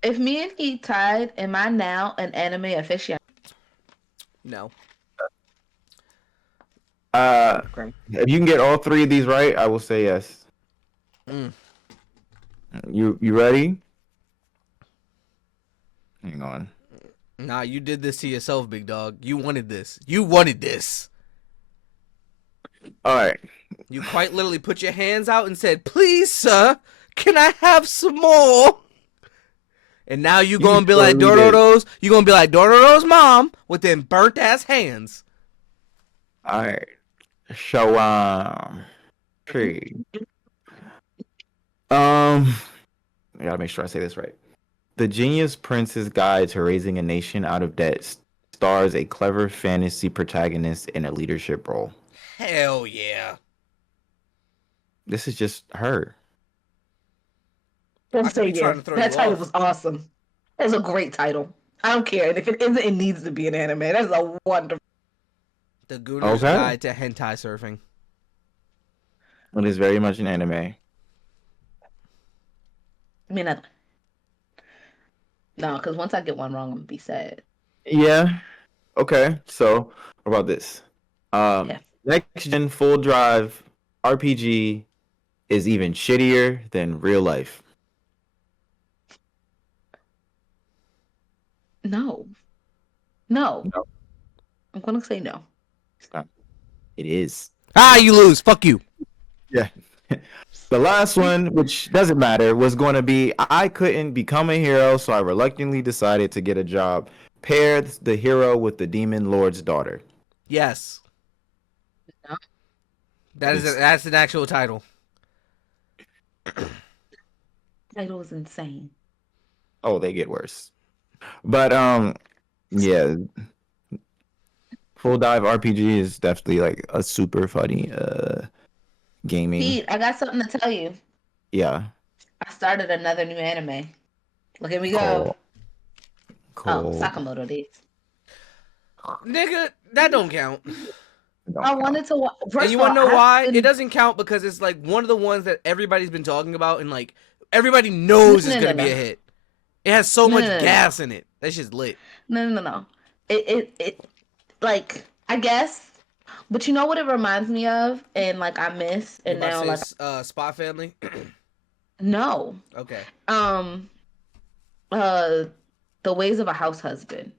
If me and he tied, am I now an anime aficionado? No. If you can get all three of these right, I will say yes. Mm. You ready? Hang on. Nah, you did this to yourself, big dog. You wanted this. You wanted this. All right. You quite literally put your hands out and said, "Please, sir, can I have some more?" And now you gonna be like totally did. Dororo's. You gonna be like Dororo's mom with them burnt ass hands. All right. So tree. I gotta make sure I say this right. The Genius Prince's Guide to Raising a Nation Out of Debt stars a clever fantasy protagonist in a leadership role. Hell yeah. This is just her. Let's I could be say trying yes. to throw That you title off. was awesome. That's a great title. I don't care. And if it isn't, it needs to be an anime. That's a wonderful. The Gooner's Okay. Guide to Hentai Surfing. It is very much an anime. I mean, no, because once I get one wrong, I'm gonna be sad. Yeah. Okay. So what about this? Yeah. Next gen full drive RPG is even shittier than real life. No. No. I'm gonna say no. It is. Ah, you lose. Fuck you. Yeah. The last one, which doesn't matter, was going to be I couldn't become a hero, so I reluctantly decided to get a job. Pair the hero with the demon lord's daughter. Yes. No. That's an actual title. Title is insane. Oh, they get worse. But yeah. Full Dive RPG is definitely like a super funny gaming. Pete, I got something to tell you. Yeah. I started another new anime. Look at me go. Cool. Oh, Sakamoto days. Nigga, that don't count. I wanted to watch. And you want to know why? It doesn't count because it's like one of the ones that everybody's been talking about and like everybody knows it's going to be a hit. It has so much gas in it. That shit's lit. No. It like, I guess. But you know what it reminds me of? And like I miss and You about now to say, like Spy Family? no. Okay. The Ways of a House Husband.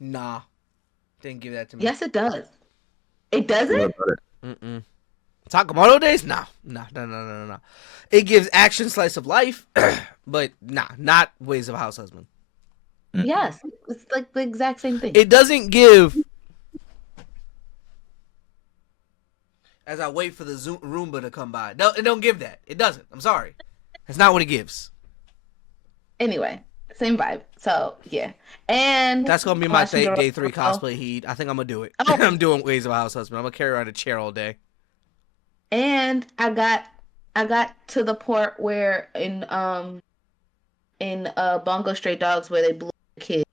Nah. Didn't give that to me. Yes, it does. It doesn't? Mm-mm. Sakamoto days? No. It gives action slice of life, but nah, not Ways of a House Husband. Yes. It's like the exact same thing. It doesn't give. As I wait for the Roomba to come by. No, it don't give that. It doesn't. I'm sorry. That's not what it gives. Anyway, same vibe. So, yeah. And That's going to be my watching day 3 Dororo. cosplay heat. I think I'm going to do it. Oh. I'm doing Ways of a House Husband. I'm going to carry around a chair all day. And I got to the part where in in Bongo Stray Dogs where they blew up the kid.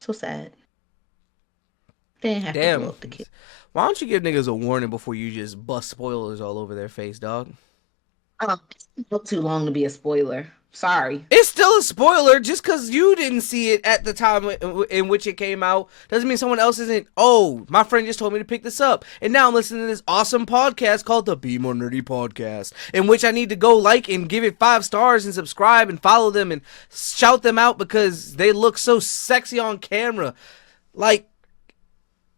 So sad. They didn't have to blow Damn. up the kid. Why don't you give niggas a warning before you just bust spoilers all over their face, dog? It took too long to be a spoiler. Sorry. It's still a spoiler. Just because you didn't see it at the time in which it came out doesn't mean someone else isn't. Oh, my friend just told me to pick this up. And now I'm listening to this awesome podcast called the Be More Nerdy Podcast, in which I need to go like and give it 5 stars and subscribe and follow them and shout them out because they look so sexy on camera. Like,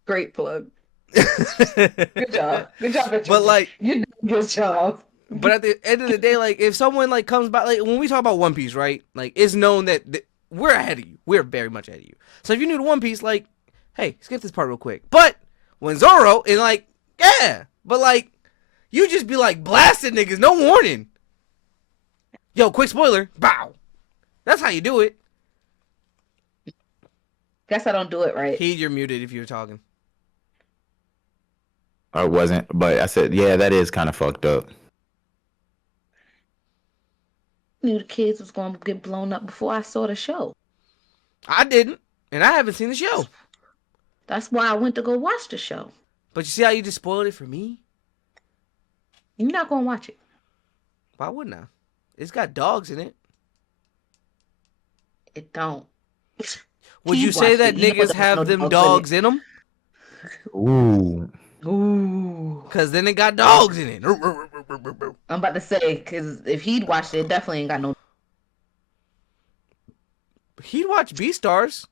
Great plug. Good job. Good job. but like, you did a good job. but at the end of the day, like, if someone like comes by, like when we talk about One Piece, right? Like, it's known that we're ahead of you. We're very much ahead of you. So if you're new to One Piece, like, hey, skip this part real quick. But when Zoro and like, yeah, but like, you just be like blasting niggas, no warning. Yo, quick spoiler, bow. That's how you do it. Guess I don't do it right. Heed, you're muted if you're talking. I wasn't, but I said, yeah, that is kind of fucked up. Knew the kids was going to get blown up before I saw the show. I didn't, and I haven't seen the show. That's why I went to go watch the show. But you see how you just spoiled it for me? You're not going to watch it. Why wouldn't I? It's got dogs in it. It don't. Would you say that You know niggas there's have no them dogs dogs in them? Ooh. Ooh. Because then it got dogs in it. I'm about to say, because if he'd watched it, it definitely ain't got no. He'd watch Beastars.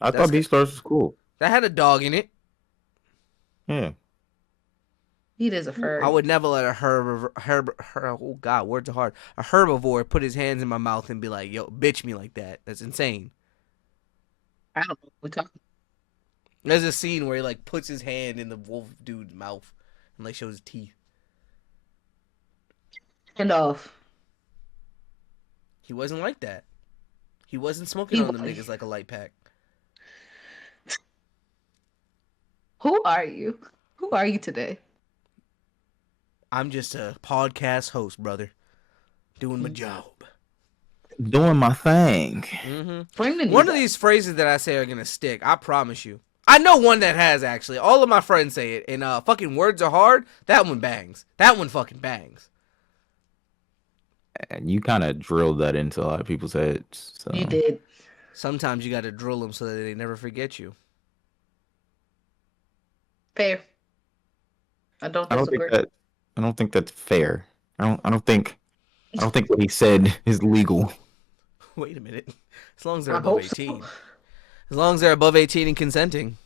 I thought Beastars was cool. That had a dog in it. Yeah. He is a furry. I would never let a oh God, words are hard. A herbivore put his hands in my mouth and be like, yo, bitch me like that. That's insane. I don't know what we're talking. There's a scene where he like puts his hand in the wolf dude's mouth and like shows his teeth. Hand off. He wasn't like that. He wasn't smoking on them niggas like a light pack. Who are you? Who are you today? I'm just a podcast host, brother. Doing my job. Doing my thing. Mm-hmm. One of these phrases that I say are gonna stick. I promise you. I know one that has, actually. All of my friends say it. And fucking words are hard. That one bangs. That one fucking bangs. And you kind of drilled that into a lot of people's heads. So. You did. Sometimes you got to drill them so that they never forget you. Fair. I don't disagree. I don't think that's fair. I don't think what he said is legal. Wait a minute. As long as they're above 18. So. As long as they're above 18 and consenting,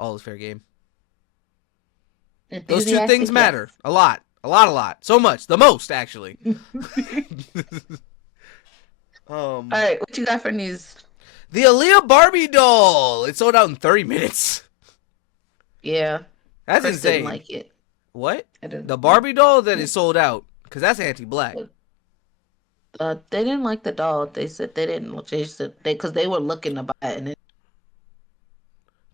all is fair game. Those two things matter. A lot. A lot. So much. The most, actually. All right, what you got for news? The Aaliyah Barbie doll. It sold out in 30 minutes. Yeah. That's Chris insane. Didn't like it. What? The Barbie doll that is sold out. Because that's anti-black. They didn't like the doll. They said they didn't. They said because they were looking to buy it. And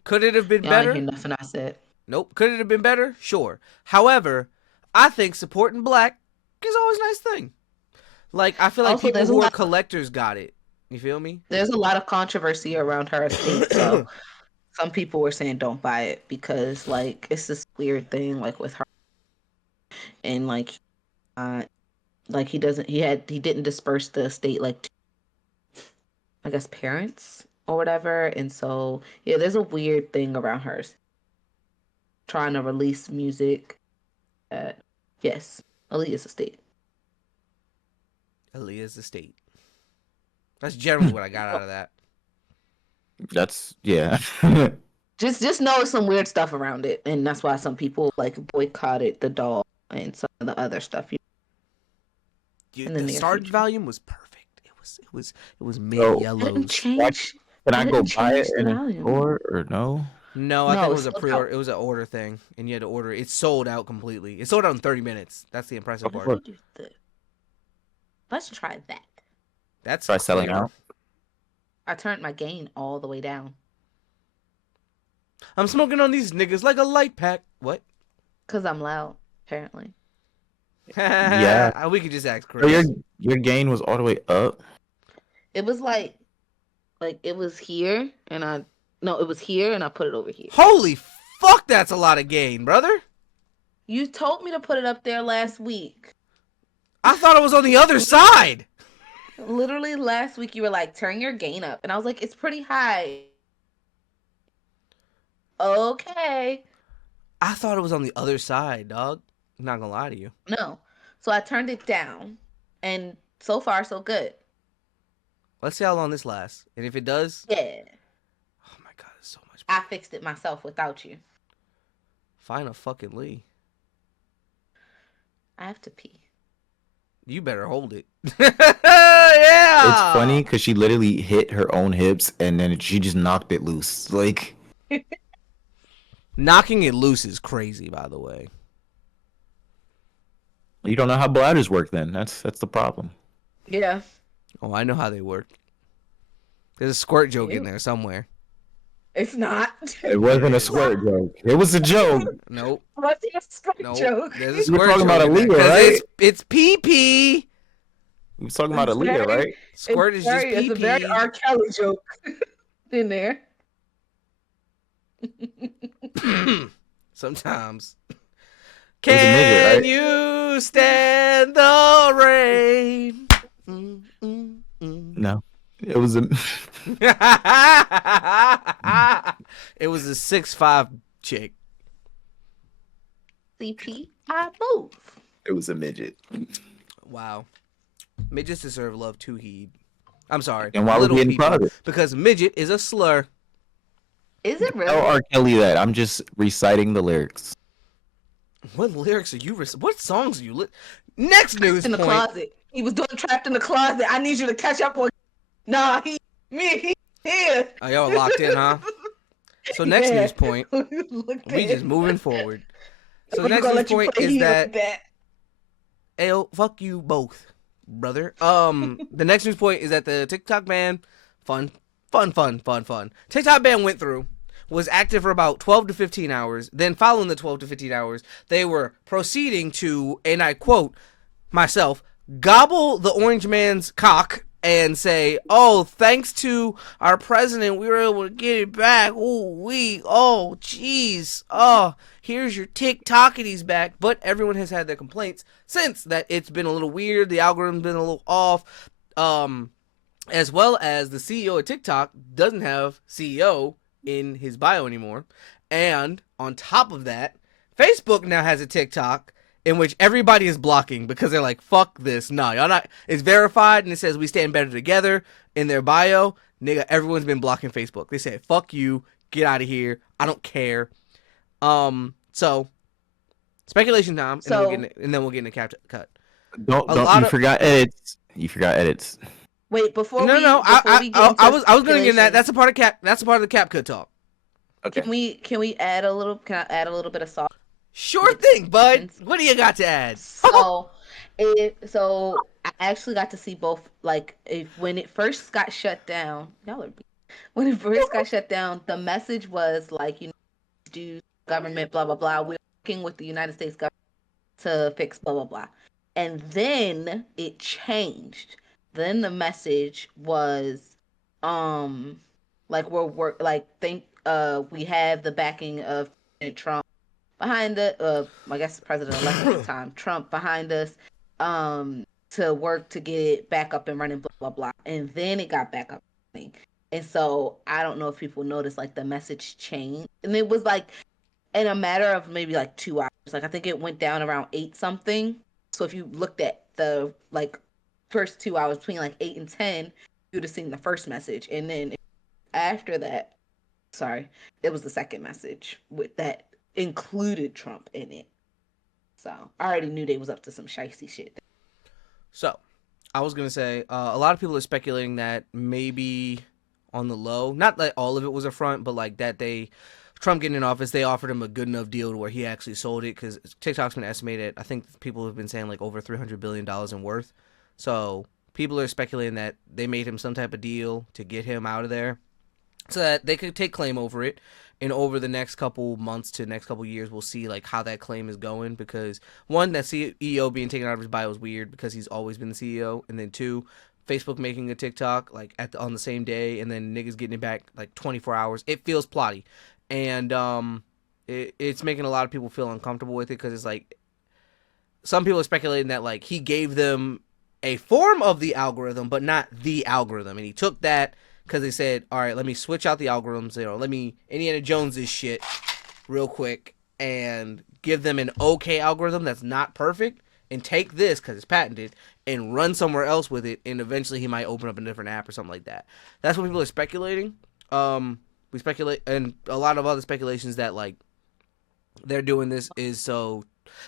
could it have been y'all better? Ain't hear nothing I said. Nope. Could it have been better? Sure. However, I think supporting black is always a nice thing. Like, I feel like also, people who are collectors got it. You feel me? There's a lot of controversy around her estate, so some people were saying don't buy it because, like, it's this weird thing, like, with her. And, like he didn't disperse the estate, like, to, I guess, parents or whatever. And so, yeah, there's a weird thing around her trying to release music. Yes, Aaliyah's estate. Aaliyah's estate. That's generally what I got out of that. That's, yeah. just know some weird stuff around it, and that's why some people like boycotted the doll and some of the other stuff. Dude, the start volume was perfect. It was mid yellows. Can I go buy it in a store or no? No, I think it was a pre-order. It was an order thing, and you had to order it. It sold out completely. It sold out in 30 minutes. That's the impressive part. Let's try that. That's try selling out. I turned my gain all the way down. I'm smoking on these niggas like a light pack. What? Because I'm loud, apparently. Yeah. We could just ask So your Chris. your gain was all the way up. It was like it was here, and it was here, and I put it over here. Holy fuck, that's a lot of gain, brother. You told me to put it up there last week. I thought it was on the other side. Literally last week, you were like, turn your gain up, and I was like, it's pretty high. Okay. I thought it was on the other side, dog. I'm not gonna lie to you. No. So I turned it down, and so far, so good. Let's see how long this lasts. And if it does, Yeah. oh my god, it's so much. I fixed it myself without you. Find a fucking Lee. I have to pee. You better hold it. Yeah. It's funny because she literally hit her own hips and then she just knocked it loose. Like, Knocking it loose is crazy, by the way. you don't know how bladders work. Then that's the problem. Yeah. Oh, I know how they work. There's a squirt joke in Ew. there somewhere. It's not. It wasn't a squirt joke. It was a joke. Nope. What's your script Nope. joke? There's a We were squirt talking joke about in there, Aaliyah, 'cause right? It's pee-pee. We was talking about It's Aaliyah, very- right? Squirt is just It's a very pee-pee. R. Kelly joke in there. Sometimes. was a Can midget, right? you stand the rain? Mm, mm, mm. No, it was a. It was a 6'5" chick. CP, I move. It was a midget. Wow. Midgets deserve love too, Heed. I'm sorry. And why would we in people, private? because midget is a slur. Is it really? Tell R. Kelly that. I'm just reciting the lyrics. What lyrics are you? What songs are you? Next news in the point. closet. He was doing trapped in the closet. I need you to catch up on. Nah, he here. Oh, y'all locked in, huh? So next Yeah. news point. Look We there. just moving forward. So I'm the next gonna news let you point play is Heat that with that. Ayo, fuck you both, brother. The next news point is that the TikTok ban, fun. TikTok ban went through, was active for about 12 to 15 hours. Then following the 12 to 15 hours, they were proceeding to, and I quote myself, gobble the orange man's cock and say, oh, thanks to our president, we were able to get it back. Oh, jeez. Oh, here's your TikTokity's back. But everyone has had their complaints since that it's been a little weird. The algorithm's been a little off. As well as the CEO of TikTok doesn't have CEO in his bio anymore. And on top of that, Facebook now has a TikTok in which everybody is blocking because they're like, fuck this. No, y'all not. It's verified and it says we stand better together in their bio. Nigga, everyone's been blocking Facebook. They say, fuck you, get out of here. I don't care. So speculation time, and then we'll get in the cut. Don't you forgot edits. You forgot edits. Wait, before No, we no, get I into was gonna get in that. speculation, That's a part of cap. That's a part of the cap cut talk. Okay. Can we add a little? Can I add a little bit of salt? Sure thing, bud. What do you got to add? So I actually got to see both. Like when it first got shut down, when it first got shut down, the message was like, do government blah blah blah. We're working with the United States government to fix blah blah blah, and then it changed. Then the message was, like we have the backing of Trump behind I guess president-elect at the time, Trump behind us, to work to get it back up and running, blah, blah, blah. And then it got back up and running. And so I don't know if people noticed, like, the message changed. And it was, like, in a matter of maybe, like, 2 hours. Like, I think it went down around 8 something. So if you looked at the, like, first 2 hours between, like, 8 and 10, you would have seen the first message. And then after that, it was the second message with that included Trump in it. So I already knew they was up to some shicey shit. So, I was gonna say a lot of people are speculating that maybe on the low, not that all of it was a front, but like that Trump getting in office, they offered him a good enough deal to where he actually sold it because TikTok's been estimated. I think people have been saying like over $300 billion in worth. So people are speculating that they made him some type of deal to get him out of there, so that they could take claim over it. And over the next couple months to next couple years, we'll see like how that claim is going. Because one, that CEO being taken out of his bio is weird because he's always been the CEO, and then two, Facebook making a TikTok like on the same day, and then niggas getting it back like 24 hours. It feels plotty, and it's making a lot of people feel uncomfortable with it because it's like some people are speculating that like he gave them a form of the algorithm, but not the algorithm, and he took that because they said, all right, let me switch out the algorithms, let me Indiana Jones this shit real quick and give them an okay algorithm that's not perfect, and take this because it's patented and run somewhere else with it, and eventually he might open up a different app or something like that. That's what people are speculating. We speculate, and a lot of other speculations that like they're doing this is so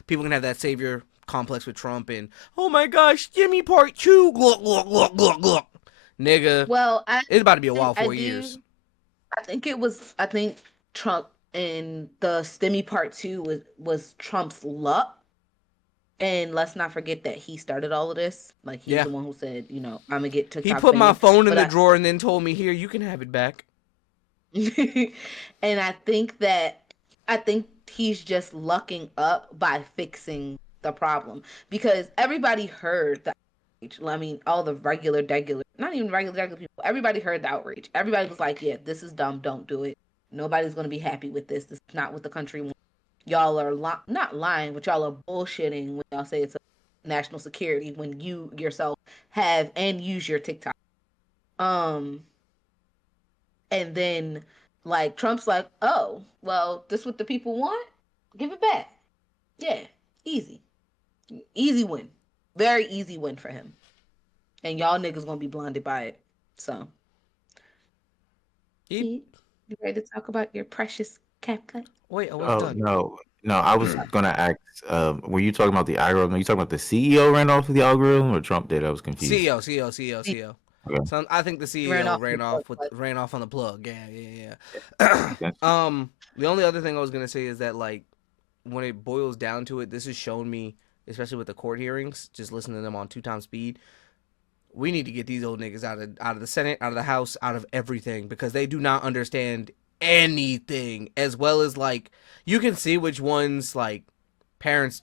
people can have that savior complex with Trump and, oh my gosh, Jimmy Part 2, gluck, gluck, gluck, gluck, gluck. Nigga, Well, it's about to be a while, 4 years. I think Trump and the STEMI Part 2 was Trump's luck. And let's not forget that he started all of this. Like, he's the one who said, I'm going to get TikTok. He put my phone in the but drawer and then told me, here, you can have it back. And I think he's just lucking up by fixing the problem. Because everybody heard the outrage. I mean, all the regular, not even regular people. Everybody heard the outrage. Everybody was like, yeah, this is dumb. Don't do it. Nobody's going to be happy with this. This is not what the country wants. Y'all are not lying, but y'all are bullshitting when y'all say it's a national security when you yourself have and use your TikTok. And then like Trump's like, oh, well, this what the people want? Give it back. Yeah, easy. Easy win. Very easy win for him. And y'all niggas gonna be blinded by it. So you ready to talk about your precious CapCut? Wait, I was done. No, I was gonna ask. Were you talking about the algorithm? Are you talking about the CEO ran off with the algorithm, or Trump did? I was confused. CEO. Okay. So I think the CEO ran off on the plug. Yeah. The only other thing I was gonna say is that like when it boils down to it, this has shown me, especially with the court hearings, just listening to them on 2x speed. We need to get these old niggas out of the Senate, out of the House, out of everything, because they do not understand anything. As well as like you can see which ones like parents.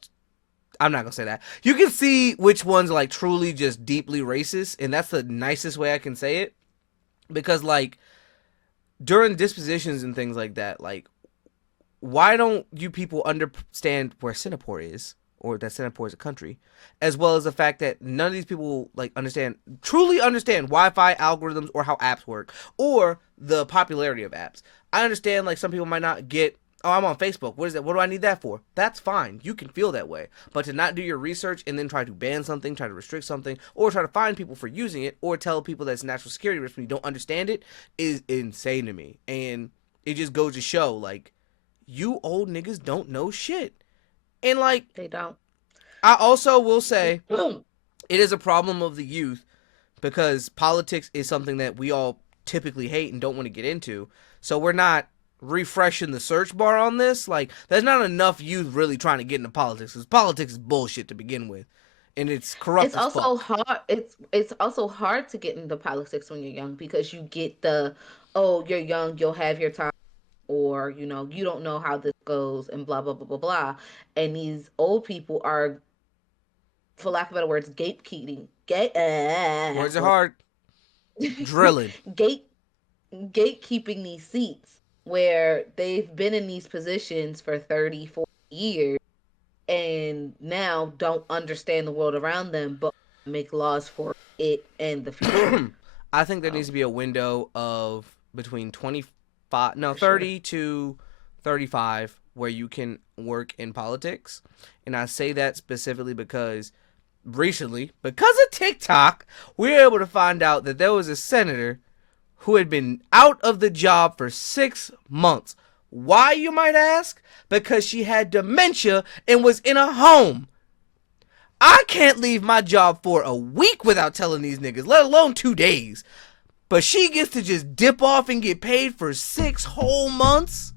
I'm not gonna say that. You can see which ones are like truly just deeply racist, and that's the nicest way I can say it. Because like during dispositions and things like that, like why don't you people understand where Singapore is, or that Singapore is a country, as well as the fact that none of these people like truly understand Wi-Fi algorithms or how apps work or the popularity of apps. I understand like some people might not get, oh, I'm on Facebook. What is that? What do I need that for? That's fine. You can feel that way. But to not do your research and then try to ban something, try to restrict something, or try to find people for using it, or tell people that's national security risk when you don't understand it is insane to me. And it just goes to show, like, you old niggas don't know shit. And, like, they don't. I also will say it is a problem of the youth because politics is something that we all typically hate and don't want to get into. So we're not refreshing the search bar on this. Like, there's not enough youth really trying to get into politics because politics is bullshit to begin with, and it's corrupt. It's also hard. It's also hard to get into politics when you're young because you get the, oh, you're young, you'll have your time, or you don't know how this goes, and blah blah blah blah blah. And these old people are, for lack of better words, gatekeeping. Words are hard. Drilling. Gatekeeping these seats where they've been in these positions for 30, 40 years and now don't understand the world around them but make laws for it and the future. I think there needs to be a window of between 30 to 35 where you can work in politics. And I say that specifically because recently, because of TikTok, we were able to find out that there was a senator who had been out of the job for 6 months. Why, you might ask? Because she had dementia and was in a home. I can't leave my job for a week without telling these niggas, let alone 2 days. But she gets to just dip off and get paid for 6 whole months?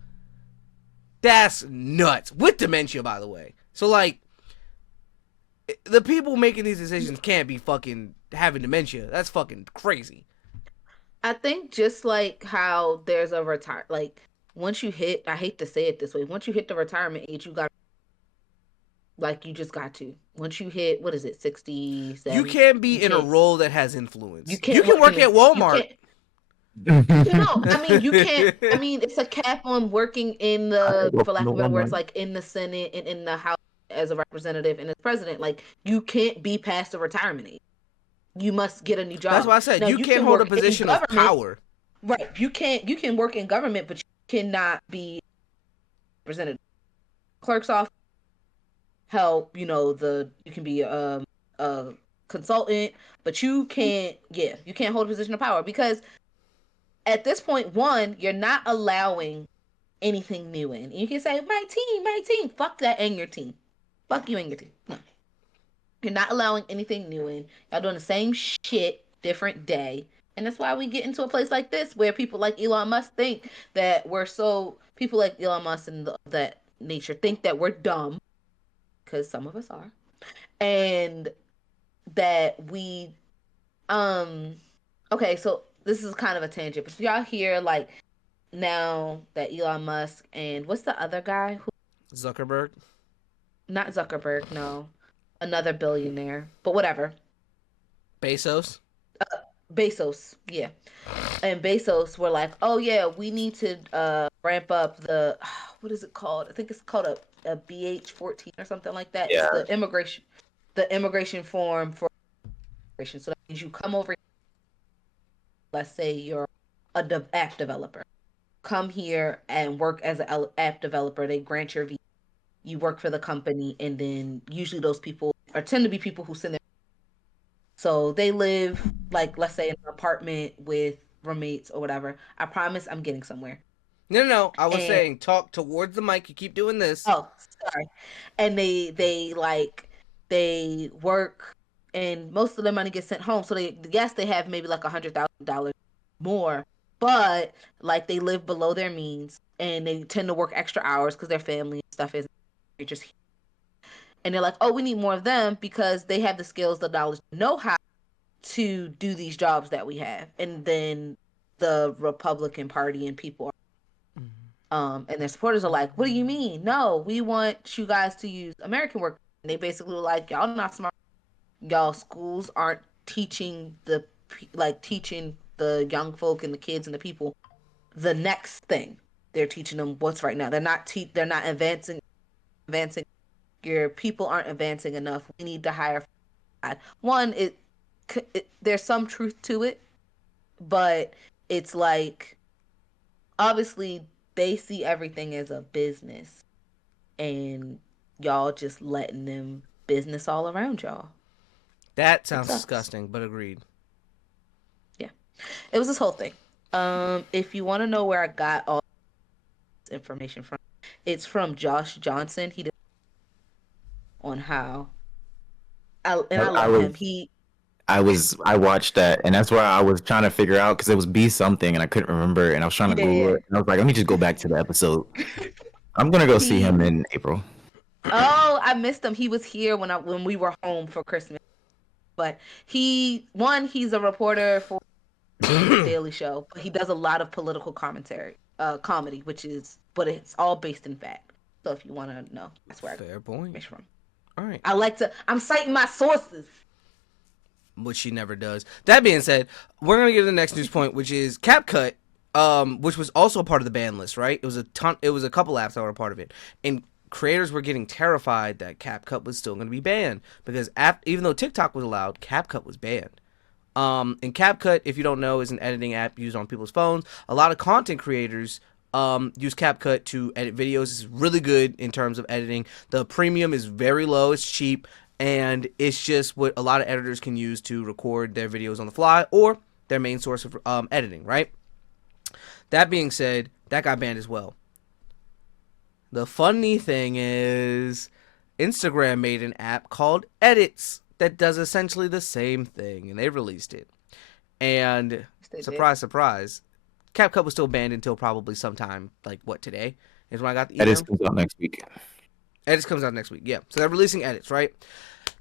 That's nuts. With dementia, by the way. So, like, the people making these decisions can't be fucking having dementia. That's fucking crazy. I think just like how there's a once you hit, I hate to say it this way, once you hit the retirement age, you just got to. Once you hit, what is it, 67? You can't be You in a can't, role that has you influence. You can't can work in work a, at you Walmart. can't, no, I mean, you can't, I mean, it's a cap on working in the, for lack of a better words, like in the Senate and in the House as a representative and as president. Like, you can't be past the retirement age. You must get a new That's job. why I said Now, you you can't can hold a work in position of government, power. right? You can work in government, but you cannot be representative. Clerk's office help, you can be a consultant, but you can't, yeah, you can't hold a position of power because at this point, one, you're not allowing anything new in. You can say, my team, fuck that and your team. Fuck you and your team. No. You're not allowing anything new in. Y'all doing the same shit, different day. And that's why we get into a place like this where people like Elon Musk think that people like Elon Musk and that nature think that we're dumb, because some of us are. And that we, um, okay, so this is kind of a tangent, but y'all hear like now that Elon Musk and what's the other guy who, Zuckerberg. not Zuckerberg, no, another billionaire, but whatever. Bezos. Bezos, yeah. And Bezos were like, "Oh yeah, we need to ramp up the what is it called? I think it's called a BH-14 or something like that. It's Yeah. the immigration form for immigration. So that means you come over, let's say you're app developer. Come here and work as an app developer. They grant your visa. You work for the company, and then usually those people or tend to be people who send their. So they live like, let's say, in an apartment with roommates or whatever. I promise I'm getting somewhere. No. I was And saying talk towards the mic. You keep doing this. oh, sorry. And they work, and most of their money gets sent home. So they have maybe like $100,000 more, but like they live below their means, and they tend to work extra hours because their family and stuff is just. And they're like, oh, we need more of them because they have the skills, the knowledge, know how to do these jobs that we have. And then the Republican Party and people, and their supporters are like, what do you mean? No, we want you guys to use American work. And they basically were like, y'all not smart. Y'all schools aren't teaching teaching the young folk and the kids and the people the next thing. They're teaching them what's right now. They're not advancing. Your people aren't advancing enough. We need to hire. One, there's some truth to it, but it's like obviously they see everything as a business, and y'all just letting them business all around y'all. That It sounds sucks. disgusting, but agreed. Yeah, it was this whole thing. If you want to know where I got all this information from, it's from Josh Johnson. He did on how and I I love him. was I watched that, and that's why I was trying to figure out because it was B something, and I couldn't remember, and I was trying to Google Yeah, it, and I was like, let me just go back to the episode. I'm gonna go see he him in April. oh, I missed him. He was here when we were home for Christmas. But he's a reporter for the Daily Show, but he does a lot of political comedy, but it's all based in fact. So if you want to know, that's where I Fair get point. information from. All right. I'm citing my sources. Which she never does. That being said, we're gonna get to the next news point, which is CapCut, which was also a part of the ban list, right? It was a couple apps that were a part of it, and creators were getting terrified that CapCut was still gonna be banned because even though TikTok was allowed, CapCut was banned. And CapCut, if you don't know, is an editing app used on people's phones. A lot of content creators use CapCut to edit videos. It's really good in terms of editing. The premium is very low. It's cheap. And it's just what a lot of editors can use to record their videos on the fly or their main source of editing, right? That being said, that got banned as well. The funny thing is Instagram made an app called Edits that does essentially the same thing, and they released it. And surprise, surprise, CapCut was still banned until probably sometime, like what, today? Is when I got the email. Edits comes out next week. Edits comes out next week, yeah. So they're releasing Edits, right?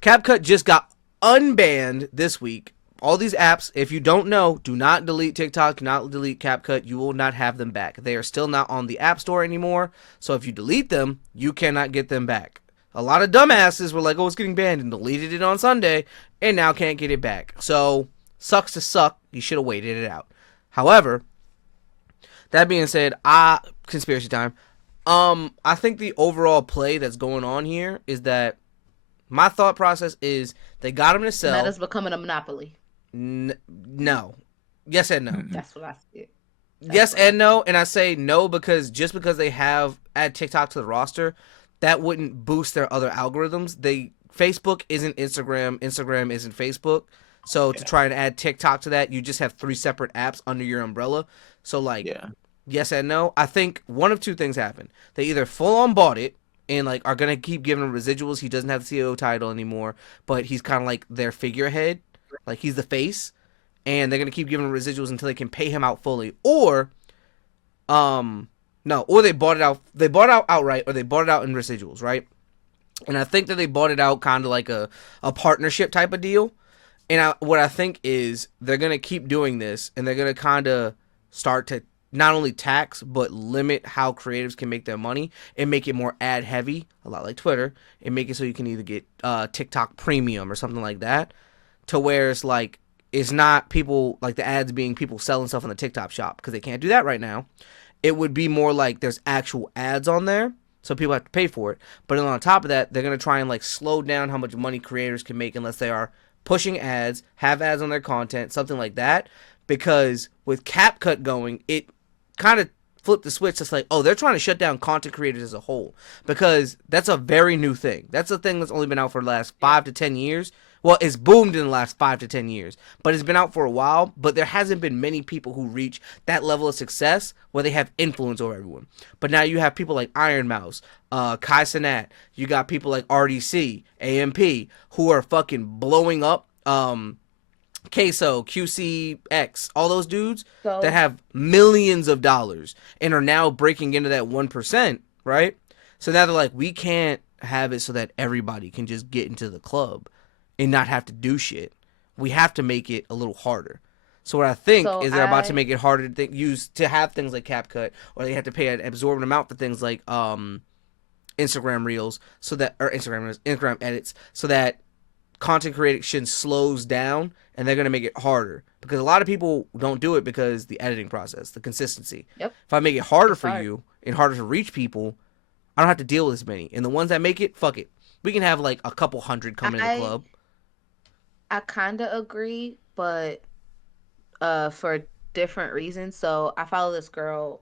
CapCut just got unbanned this week all these apps, if you don't know, do not delete TikTok, do not delete CapCut. You will not have them back. They are still not on the App Store anymore. So if you delete them, you cannot get them back. A lot of dumbasses were like, oh, it's getting banned, and deleted it on Sunday and now can't get it back. So sucks to suck. You should have waited it out. However, that being said, conspiracy time. I think the overall play that's going on here is that my thought process is they got him to sell. Meta's becoming a monopoly. No. Yes and no. That's what I see. Yes and no, and I say no because just because they have add TikTok to the roster, that wouldn't boost their other algorithms. Facebook isn't Instagram, Instagram isn't Facebook. So to try and add TikTok to that, you just have 3 separate apps under your umbrella. So yes and no. I think one of two things happen. They either full on bought it and like are gonna keep giving him residuals. He doesn't have the CEO title anymore, but he's kind of like their figurehead, like he's the face, and they're gonna keep giving him residuals until they can pay him out fully. Or, no, or they bought it out. They bought it out outright, or they bought it out in residuals, right? And I think that they bought it out kind of like a partnership type of deal. And what I think is they're gonna keep doing this, and they're gonna kind of start to not only tax but limit how creatives can make their money and make it more ad heavy, a lot like Twitter, and make it so you can either get TikTok Premium or something like that, to where it's like it's not people like the ads being people selling stuff on the TikTok shop because they can't do that right now. It would be more like there's actual ads on there, so people have to pay for it. But then on top of that, they're gonna try and like slow down how much money creators can make unless they are pushing ads, have ads on their content, something like that. Because with CapCut going, it kind of flipped the switch. It's like, oh, they're trying to shut down content creators as a whole, because that's a very new thing. That's a thing that's only been out for the last 5 to 10 years. Well, it's boomed in the last 5 to 10 years, but it's been out for a while. But there hasn't been many people who reach that level of success where they have influence over everyone. But now you have people like Iron Mouse, Kai Cenat. You got people like RDC, AMP, who are fucking blowing up. Queso, QCX, all those dudes that have millions of dollars and are now breaking into that 1%, right? So now they're like, we can't have it so that everybody can just get into the club and not have to do shit. We have to make it a little harder. So what I think is they're about to make it harder to have things like CapCut, or they have to pay an absorbent amount for things like Instagram Reels, Instagram edits, so that content creation slows down, and they're going to make it harder because a lot of people don't do it because the editing process, the consistency. Yep. If I make it harder for you and harder to reach people, I don't have to deal with as many. And the ones that make it, fuck it. We can have like a couple hundred coming in the club. I kind of agree, but for different reasons. So I follow this girl,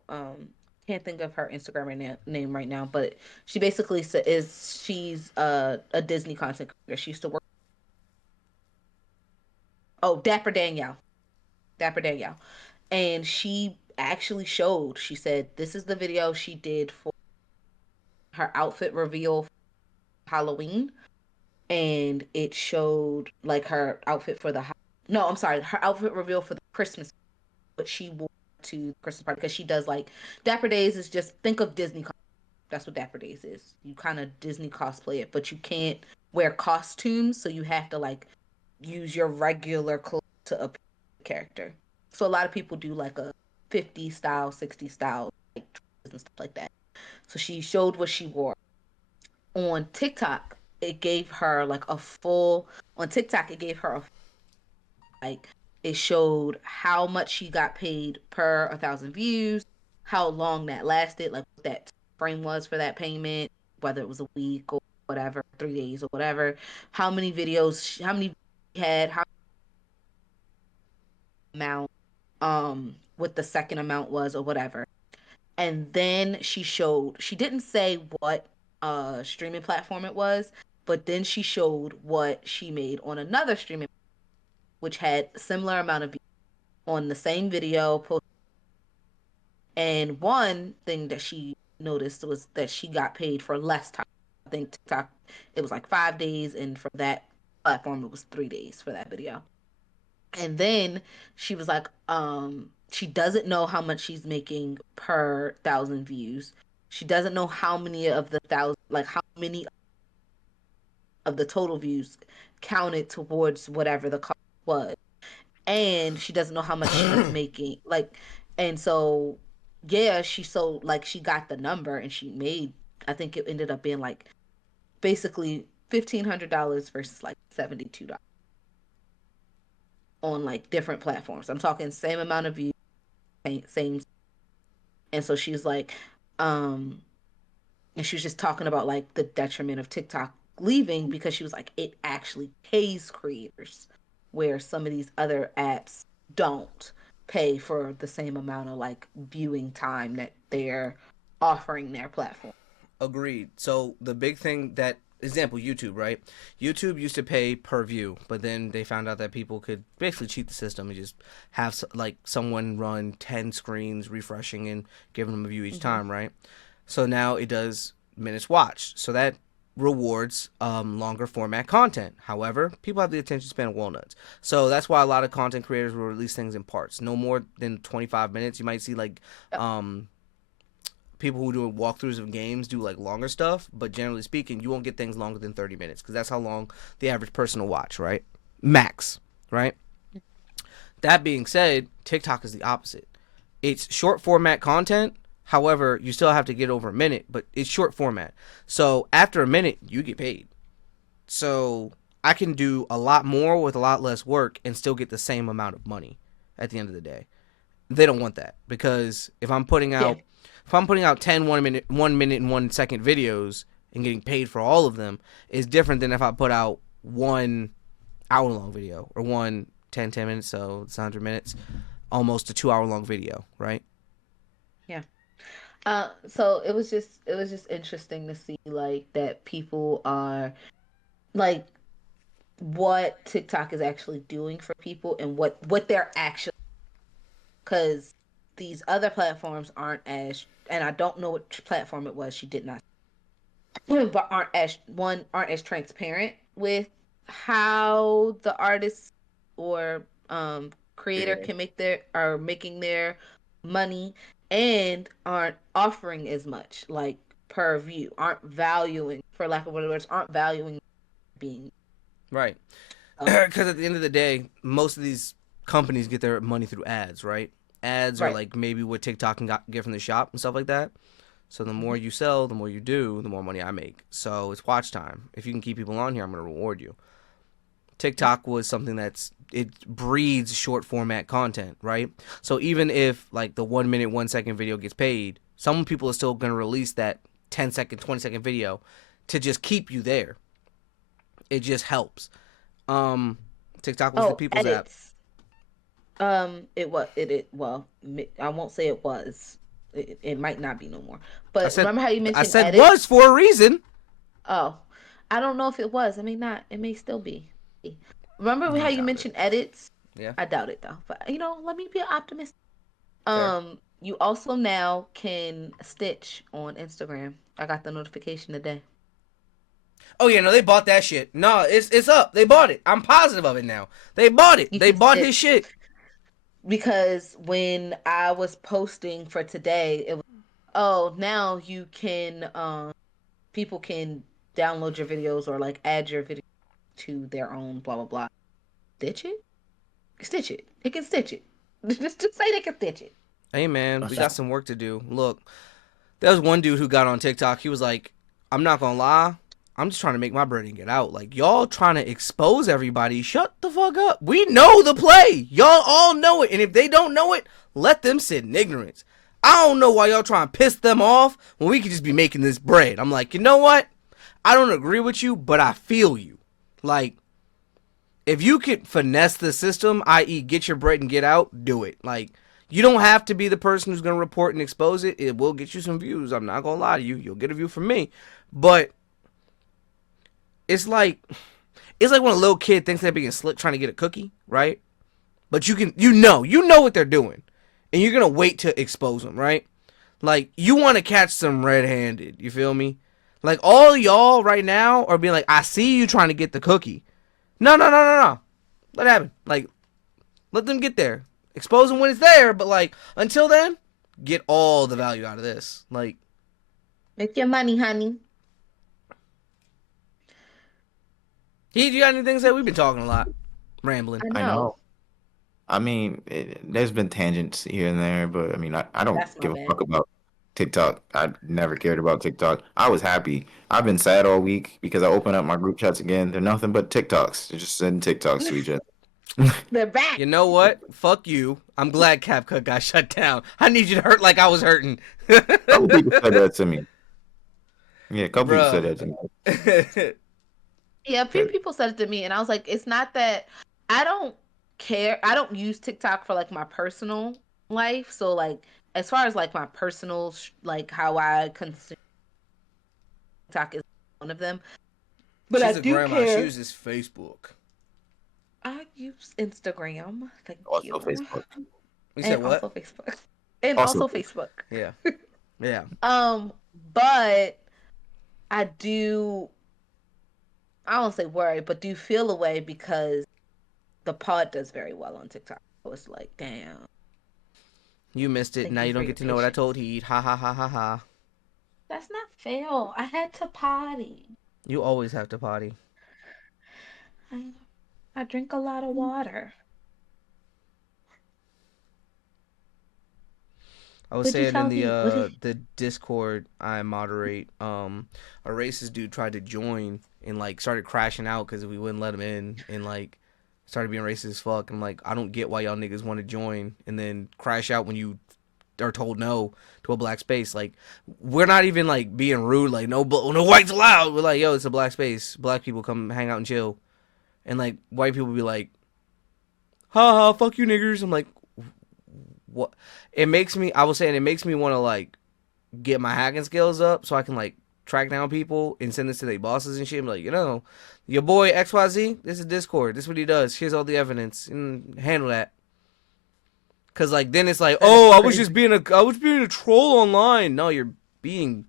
can't think of her Instagram name right now, but she basically she's a Disney content creator. She used to work. Oh, Dapper Danielle. And she actually showed, she said, this is the video she did for her outfit reveal for Halloween. And it showed like her outfit for her outfit reveal for the Christmas, what she wore to the Christmas party. Because she does like, Dapper Days is just, think of Disney. That's what Dapper Days is. You kind of Disney cosplay it, but you can't wear costumes. So you have to like use your regular clothes to appear to the character. So a lot of people do like a 50 style, 60 style, like and stuff like that. So she showed what she wore. On TikTok, it gave her like a full, like, it showed how much she got paid per 1,000 views, how long that lasted, like what that frame was for that payment, whether it was a week or whatever, 3 days or whatever, how many videos, how many had, how amount, what the second amount was or whatever. And then she didn't say what streaming platform it was, but then she showed what she made on another streaming, which had similar amount of views on the same video post. And one thing that she noticed was that she got paid for less time. I think TikTok, it was like 5 days, and for that platform it was 3 days for that video. And then she was like, she doesn't know how much she's making per 1,000 views. She doesn't know how many of the how many of the total views counted towards whatever the cost was. and she doesn't know how much she's making. Like, and so yeah, she got the number and she made. I think it ended up being like basically $1,500 versus like $72 on like different platforms. I'm talking same amount of views, same. And so she's like, um, and she was just talking about like the detriment of TikTok leaving because she was like, it actually pays creators where some of these other apps don't pay for the same amount of like viewing time that they're offering their platform. Agreed. So the big thing that example YouTube, right? YouTube used to pay per view, but then they found out that people could basically cheat the system and just have like someone run 10 screens refreshing and giving them a view each time, right? So now it does minutes watched. So that rewards longer format content. However, people have the attention span of walnuts. So that's why a lot of content creators will release things in parts. No more than 25 minutes. You might see like people who do walkthroughs of games do like longer stuff, but generally speaking, you won't get things longer than 30 minutes because that's how long the average person will watch, right? Max, right? That being said, TikTok is the opposite. It's short format content. However, you still have to get over a minute, but it's short format. So after a minute, you get paid. So I can do a lot more with a lot less work and still get the same amount of money at the end of the day. They don't want that because if I'm putting out 10 1 minute and 1 second videos and getting paid for all of them is different than if I put out 1 hour long video or 10 minutes, so it's 100 minutes, almost a 2 hour long video, right? Yeah. So it was just interesting to see like that people are like what TikTok is actually doing for people and what they're actually, because these other platforms aren't as, and I don't know what platform it was, she did not, but aren't as transparent with how the artists or creator can making their money, and aren't offering as much like per view, aren't valuing, for lack of better words, aren't valuing being right. Because at the end of the day, most of these companies get their money through ads, right? Ads are like maybe what TikTok can get from the shop and stuff like that. So the more you sell, the more you do, the more money I make. So it's watch time. If you can keep people on here, I'm going to reward you. TikTok was something it breeds short format content, right? So even if like the 1 minute, 1 second video gets paid, some people are still going to release that 10-second, 20-second video to just keep you there. It just helps. TikTok was the people's edits. App. Well, I won't say it was. It might not be no more. But remember how you mentioned I said edits? Was for a reason. Oh, I don't know if it was. I mean, not. It may still be. Remember how you mentioned edits? Yeah. I doubt it though. But let me be an optimist. You also now can stitch on Instagram. I got the notification today. Oh yeah, no, they bought that shit. No, it's up. They bought it. I'm positive of it now. They bought it. They bought his shit. Because when I was posting for today, it was, now you can people can download your videos or like add your video to their own blah blah blah. Stitch it. They can stitch it. Just say they can stitch it. Hey man, we got some work to do. Look, there was one dude who got on TikTok. He was like, I'm not gonna lie, I'm just trying to make my bread and get out. Like, y'all trying to expose everybody. Shut the fuck up. We know the play. Y'all all know it. And if they don't know it, let them sit in ignorance. I don't know why y'all trying to piss them off when we could just be making this bread. I'm like, you know what? I don't agree with you, but I feel you. Like, if you could finesse the system, i.e. get your bread and get out, do it. Like, you don't have to be the person who's going to report and expose it. It will get you some views. I'm not going to lie to you. You'll get a view from me. But it's like when a little kid thinks they're being slick trying to get a cookie, right? But you know what they're doing. And you're going to wait to expose them, right? Like, you want to catch them red-handed. You feel me? Like, all y'all right now are being like, I see you trying to get the cookie. No. Let it happen. Like, let them get there. Expose them when it's there, but like, until then, get all the value out of this. Like, make your money, honey. Heath, you got anything to say? We've been talking a lot. Rambling. I know. I mean, there's been tangents here and there, but I mean, I don't That's my give a bad. fuck about TikTok. I never cared about TikTok. I was happy. I've been sad all week because I open up my group chats again. They're nothing but TikToks. They're just sending TikToks to each other. They're back. You know what? Fuck you. I'm glad CapCut got shut down. I need you to hurt like I was hurting. A couple people said that to me. Yeah, a couple people said Bro. that to me. Yeah, a few people said it to me, and I was like, it's not that I don't care. I don't use TikTok for like my personal life. So like, as far as like my personal, like how I consume TikTok is one of them. But I She's a do grandma. She care. uses Facebook. I use Instagram. Thank Also you. Facebook. You said And what? also Facebook. And Also, also Facebook. Yeah. Yeah. But I do I won't say worry, but do feel a way because the pod does very well on TikTok. So it's like, damn. You missed it. Thank Now you you for don't your get to know what I patience. told Heat. Ha ha ha ha ha. That's not fair. I had to potty. You always have to potty. I, I drink a lot of water. I was Would you saying in tell me? Would he? the Discord I moderate, a racist dude tried to join and like started crashing out because we wouldn't let him in and like started being racist as fuck. I'm like, I don't get why y'all niggas want to join and then crash out when you are told no to a black space. Like, we're not even like being rude, like no whites allowed. We're like, yo, it's a black space. Black people come hang out and chill, and like white people be like, ha ha, fuck you niggers. I'm like, what? It makes me. I was saying it makes me want to like get my hacking skills up so I can like track down people and send this to their bosses and shit. I'm like, your boy XYZ, this is Discord. This is what he does. Here's all the evidence and handle that. Cause like then it's like, That is oh, crazy. I was being a troll online. No, you're being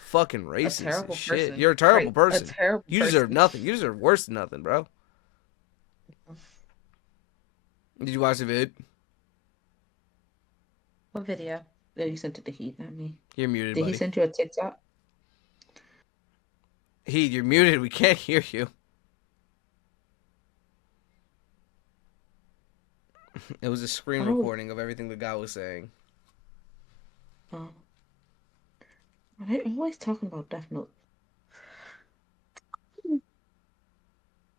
fucking A racist as terrible shit. person. You're a terrible Right. A person. terrible You deserve person. nothing. You deserve worse than nothing, bro. Did you watch the vid? What video? Oh, you sent it to Heat, not me. You're muted, Did he buddy. send you a TikTok? You're muted. We can't hear you. It was a screen Oh. recording of everything the guy was saying. Oh. I'm always talking about Death Note.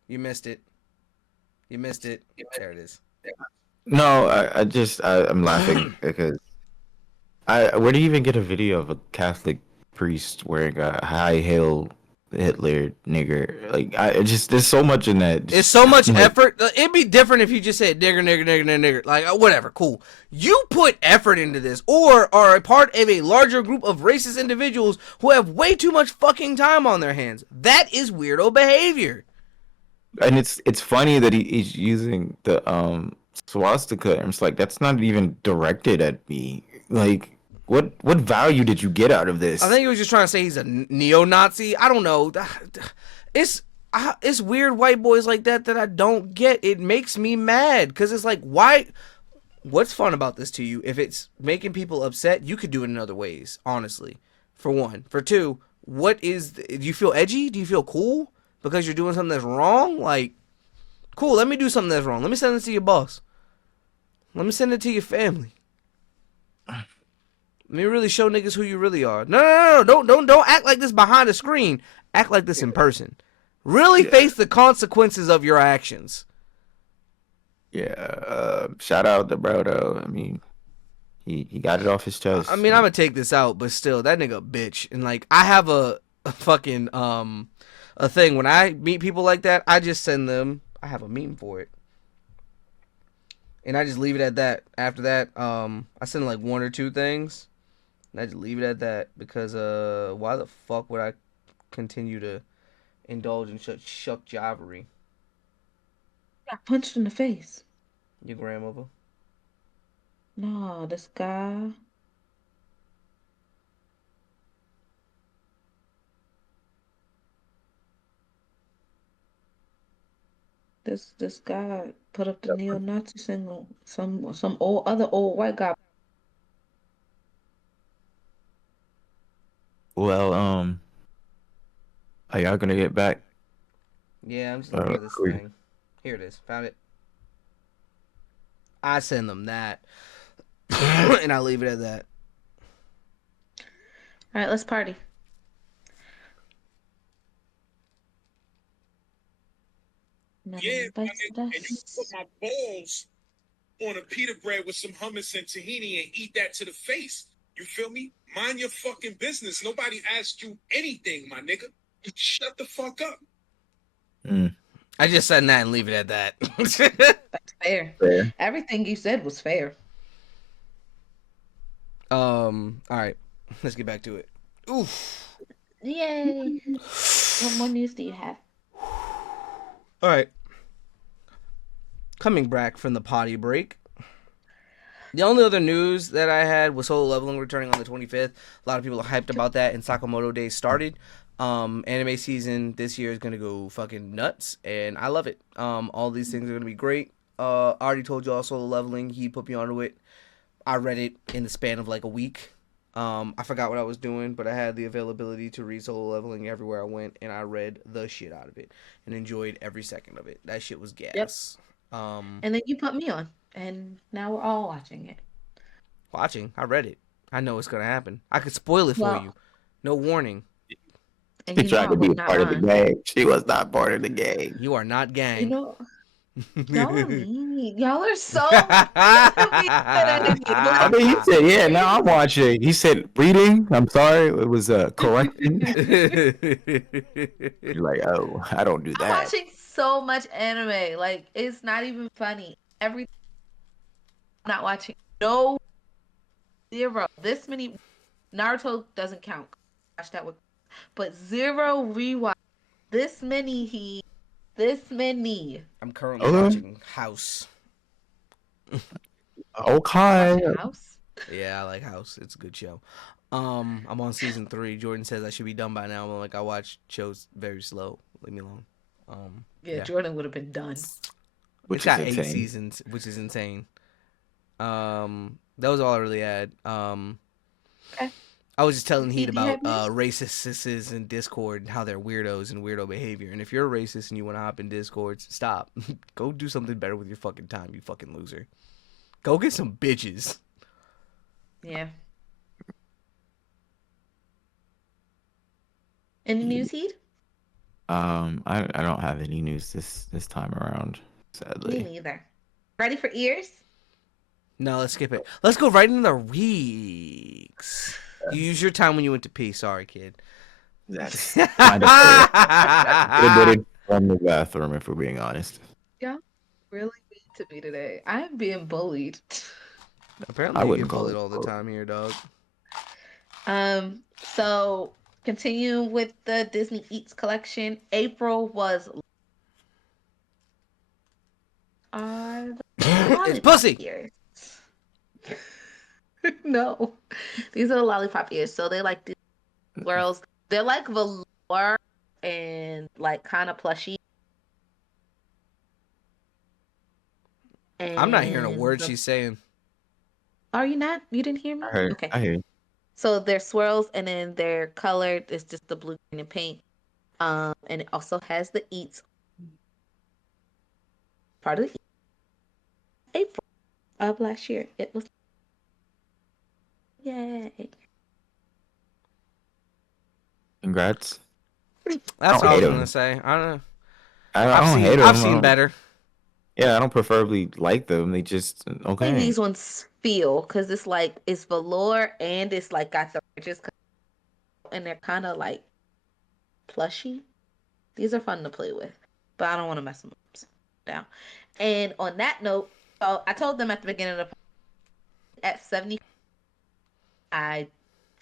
You missed it. You missed it. There it is. no, I'm laughing because where do you even get a video of a Catholic priest wearing a high heel Hitler nigger? Like, there's so much in that. It's so much Like, effort. It'd be different if you just said nigger, nigger, nigger, nigger, nigger. Like, whatever, cool. You put effort into this or are a part of a larger group of racist individuals who have way too much fucking time on their hands. That is weirdo behavior. and it's funny that he's using the swastika. And it's like that's not even directed at me. Like, what value did you get out of this? I think he was just trying to say he's a neo-Nazi. I don't know. It's weird white boys like that I don't get. It makes me mad because it's like, why? What's fun about this to you? If it's making people upset, you could do it in other ways. Honestly, for one, for two, do you feel edgy? Do you feel cool because you're doing something that's wrong? Like, cool. Let me do something that's wrong. Let me send it to your boss. Let me send it to your family. Let me really show niggas who you really are. No. Don't act like this behind a screen. Act like this in person. Really face the consequences of your actions. Yeah, shout out to bro though. I mean, he got it off his chest. I mean, I'm gonna take this out, but still, that nigga a bitch. And like, I have a fucking a thing when I meet people like that. I just send them. I have a meme for it, and I just leave it at that. After that, I send like one or two things, and I just leave it at that because why the fuck would I continue to indulge in such shuck jobbery? Got punched in the face. Your grandmother. No, this guy. This guy put up the neo-Nazi symbol. Some old white guy. Well, are y'all gonna get back? Yeah, I'm just looking at this Cool. thing. Here it is. Found it. I send them that, and I leave it at that. All right, let's party. Yeah, Nothing my bites the nigga, and you put dust. my balls on a pita bread with some hummus and tahini and eat that to the face. You feel me? Mind your fucking business. Nobody asked you anything, my nigga. Shut the fuck up. I just send that and leave it at that. That's fair. Fair. Everything you said was fair. All right, let's get back to it. Oof. Yay. What more news do you have? All right. Coming back from the potty break. The only other news that I had was Solo Leveling returning on the 25th. A lot of people are hyped about that, and Sakamoto Days started. Anime season this year is gonna go fucking nuts, and I love it. All these things are gonna be great. I already told you all Solo Leveling. He put me onto it. I read it in the span of like a week. I forgot what I was doing, but I had the availability to read Solo Leveling everywhere I went, and I read the shit out of it and enjoyed every second of it. That shit was gas. And then you put me on, and now we're all watching it. Watching, I read it. I know what's gonna happen. I could spoil it for Well, you. No warning. and She you know tried I to be a would not part of the mind. gang. She was not part of the gang. You are not You gang. know, y'all are mean. Y'all are so mean to me today. I Like, mean, he said, "Yeah, now I'm watching." He said, "Reading." I'm sorry, it was a correction. You're like, "Oh, I don't do I'm that." watching so much anime. Like, it's not even funny. I'm not watching no zero. This many Naruto doesn't count. Watch that with, but zero rewatch. This many. I'm currently Okay. watching House. Okay. Watching House. Yeah, I like House. It's a good show. I'm on season 3. Jordan says I should be done by now. I'm like, I watch shows very slow. Leave me alone. Yeah, Jordan would have been done. Which It's is got 8 insane. seasons, which is insane. That was all I really had. Okay. I was just telling He, Heat do you about have news? racists in Discord and how they're weirdos and weirdo behavior. And if you're a racist and you want to hop in Discord, stop. Go do something better with your fucking time, you fucking loser. Go get some bitches. Yeah. Any news, Heat? I don't have any news this time around, Me sadly. neither. Ready for ears? No, let's skip it. Let's go right into the weeks. You use your time when you went to pee. Sorry, kid. That's kind of fair. Could have did it from the bathroom, if we're being honest. Y'all really mean to me today. I'm being bullied. Apparently, I you wouldn't get call bullied it all the time here, dog. So continue with the Disney Eats collection. April was the It's lollipop pussy. ears. No, these are the lollipop ears. So they're like these swirls. They're like velour and like kind of plushy. I'm not hearing a And word she's saying. are you not? You didn't hear me? Okay. I hear you. So they're swirls, and then they're colored. It's just the blue, green, and pink. And it also has the eats part of the April of last year. It was yay. Congrats. That's I what don't I was hate gonna him. say. I don't know. I don't hate them. I've seen better. Yeah, I don't preferably like them. They just Hey, okay. these ones feel because it's like it's velour and it's like got the ridges, and they're kind of like plushy. These are fun to play with, but I don't want to mess them up down. And on that note, so I told them at the beginning of the at 70, I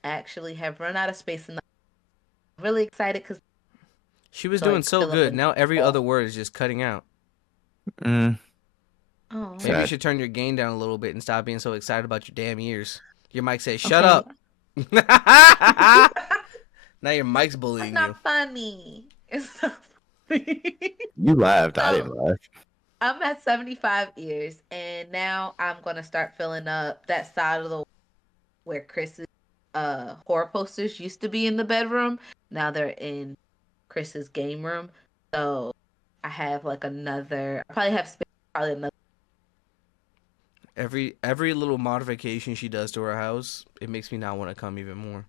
actually have run out of space, and I'm really excited because She was to, doing like, so fill up good. and Now every fall. other word is just cutting out. Mm, Oh, Maybe you Sad. should turn your gain down a little bit and stop being so excited about your damn ears. Your mic says, "Shut okay. up." Now your mic's It's bullying you. not funny. It's not funny. You laughed. I So didn't laugh. I'm at 75 ears, and now I'm gonna start filling up that side of the where Chris's horror posters used to be in the bedroom. Now they're in Chris's game room. So I have like another. I probably have space. Probably another. Every little modification she does to her house, it makes me not want to come even more.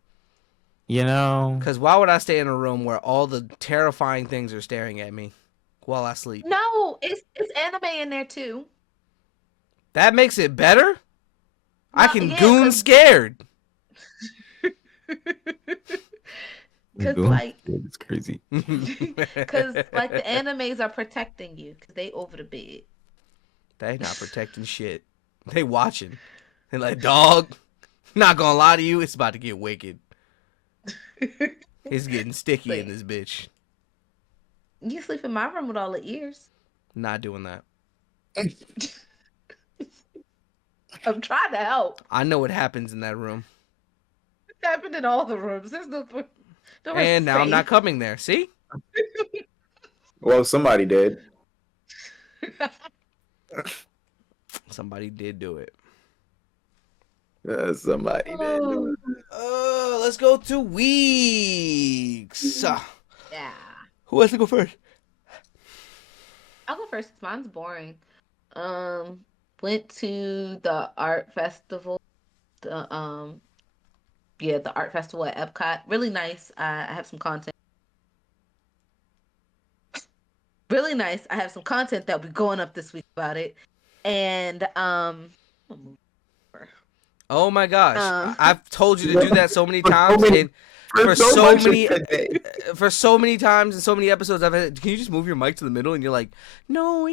You know, Because why would I stay in a room where all the terrifying things are staring at me while I sleep? No, it's anime in there too. That makes it better? I No, can yeah, goon scared. cause like, it's crazy. cause like the animes are protecting you, cause they over the bed. They not protecting shit. They watching. They like, dog, not gonna lie to you, it's about to get wicked. It's getting sticky in Like, this bitch. you sleep in my room with all the ears. Not doing that. I'm trying to help. I know what happens in that room. It happened in all the rooms. There's no And now I'm not coming there. See? Well, somebody did. Somebody did do it. Somebody did. Let's go to weeks. Yeah. Who wants to go first? I'll go first. Mine's boring. Went to the art festival. The the art festival at Epcot. Really nice. I have some content. Really nice. I have some content that'll be going up this week about it. And Oh my gosh. I've told you to do that so many For so times many- and for so much many today. for so many times and so many episodes I've had, can you just move your mic to the middle and you're like, no.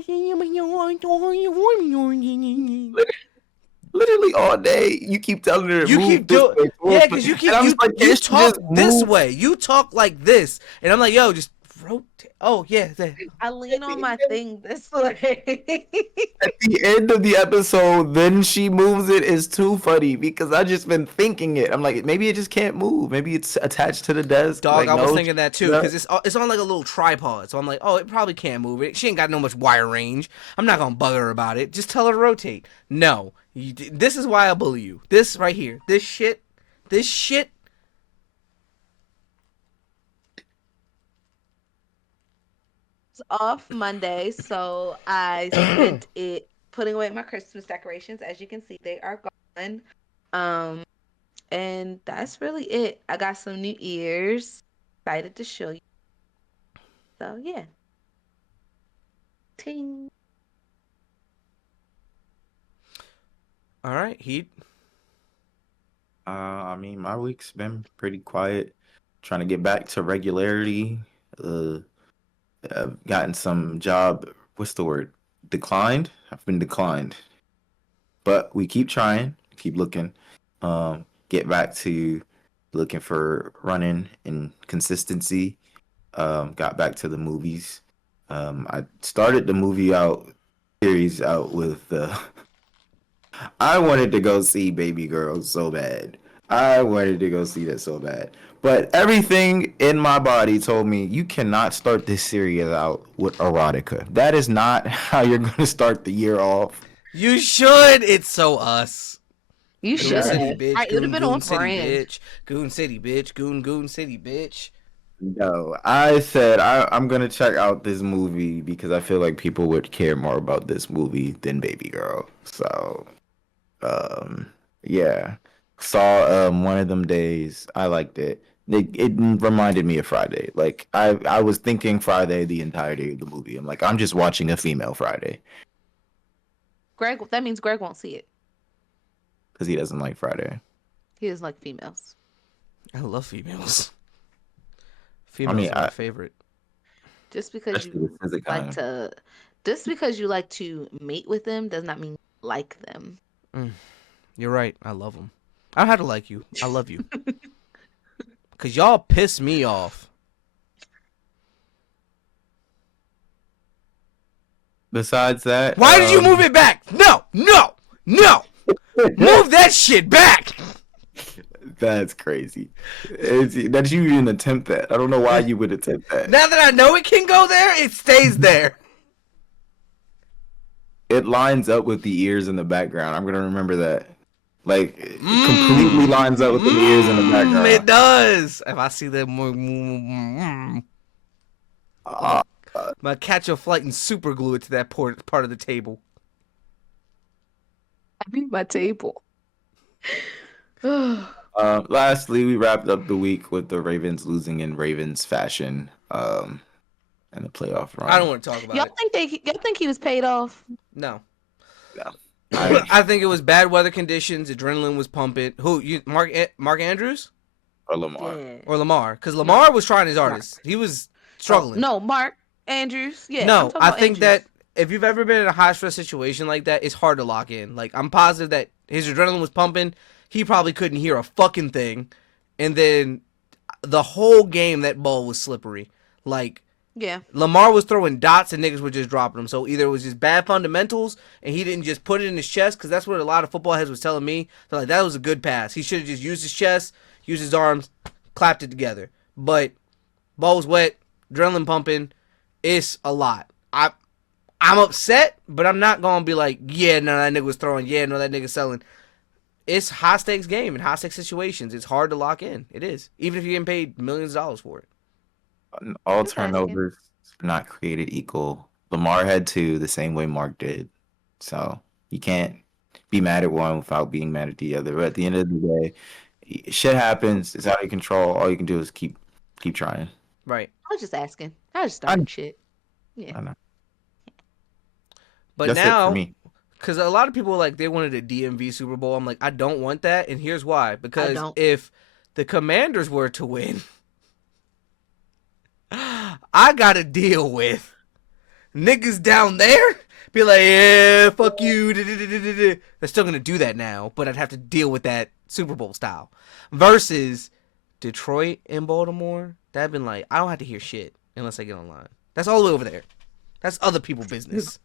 Literally all day, you keep telling her to You move keep this doing, way, yeah, because you keep and I'm you, just like, you "Bitch, talk just this move." way. You talk like this, and I'm like, yo, just rotate. Oh yeah, there. I lean on my thing this way. At the end of the episode, then she moves it is too funny because I just been thinking it. I'm like, maybe it just can't move. Maybe it's attached to the desk. Dog, Like, I was no, thinking that too because it's on like a little tripod, so I'm like, oh, it probably can't move it. She ain't got no much wire range. I'm not gonna bug her about it. Just tell her to rotate. No, this is why I bully you. This right here, this shit. It's off Monday, so I spent it putting away my Christmas decorations. As you can see, they are gone. And that's really it. I got some new ears. Excited to show you. So yeah. Ting. All right, Heat. I mean, my week's been pretty quiet. Trying to get back to regularity. I've gotten some job. What's the word? Declined. I've been declined, but we keep trying, keep looking. Get back to looking for running and consistency. Got back to the movies. I started the movie series out with. I wanted to go see Baby Girl so bad. I wanted to go see that so bad. But everything in my body told me you cannot start this series out with erotica. That is not how you're going to start the year off. You should. It's so us. You Goon should City, have. bitch. Right, it would have been on City, brand. bitch. Goon City, bitch. Goon City, bitch. No, I said I'm going to check out this movie because I feel like people would care more about this movie than Baby Girl. So, yeah. Saw one of them days. I liked it. It reminded me of Friday. Like I was thinking Friday the entirety of the movie. I'm like, I'm just watching a female Friday Greg, that means Greg won't see it. because he doesn't like Friday. He doesn't like females. I love females. Females are my favorite. Just because Especially you with physics like on. to, just because you like to mate with them does not mean you like them. You're right. I love them. I don't have to like you. I love you. Because y'all piss me off. Besides that, Why did you move it back? No. Move that shit back. That's crazy. That you even attempt that. I don't know why you would attempt that. Now that I know it can go there, it stays there. It lines up with the ears in the background. I'm gonna remember that. Like it completely lines up with the ears in the background. It does. If I see them, I'm gonna catch a flight and super glue it to that part of the table. Leave my table. Lastly, we wrapped up the week with the Ravens losing in Ravens fashion. And the playoff run. I don't want to talk about Y'all it. y'all think he was paid off? No. Yeah. I think it was bad weather conditions. Adrenaline was pumping. Who you? Mark Andrews Or Lamar. Yeah. or Lamar? Because Lamar was trying his hardest. He was struggling. No, Mark Andrews. Yeah. I'm No, talking I about think Andrews. that if you've ever been in a high stress situation like that, it's hard to lock in. Like I'm positive that his adrenaline was pumping. He probably couldn't hear a fucking thing, and then the whole game that ball was slippery. Like Yeah. Lamar was throwing dots and niggas were just dropping them. So either it was just bad fundamentals and he didn't just put it in his chest, because that's what a lot of football heads was telling me. They're like, that was a good pass. He should have just used his chest, used his arms, clapped it together. But ball was wet, adrenaline pumping. It's a lot. I'm upset, but I'm not gonna be like, yeah, no, that nigga was throwing. Yeah, no, that nigga selling. It's high stakes game and high stakes situations. It's hard to lock in. It is, even if you're getting paid millions of dollars for it. All Just asking. turnovers not created equal. Lamar had 2 the same way Mark did. So you can't be mad at one without being mad at the other. But at the end of the day, shit happens. It's out of your control. All you can do is keep trying. Right. I was just asking. I was starting shit. Yeah. I know. But That's it for now, me. because a lot of people like they wanted a DMV Super Bowl. I'm like, I don't want that, and here's why. Because don't. if the Commanders were to win, I gotta deal with niggas down there. Be like, yeah, fuck you. They're still gonna do that now, but I'd have to deal with that Super Bowl style. Versus Detroit and Baltimore, that'd been like, I don't have to hear shit unless I get online. That's all the way over there. That's other people's business.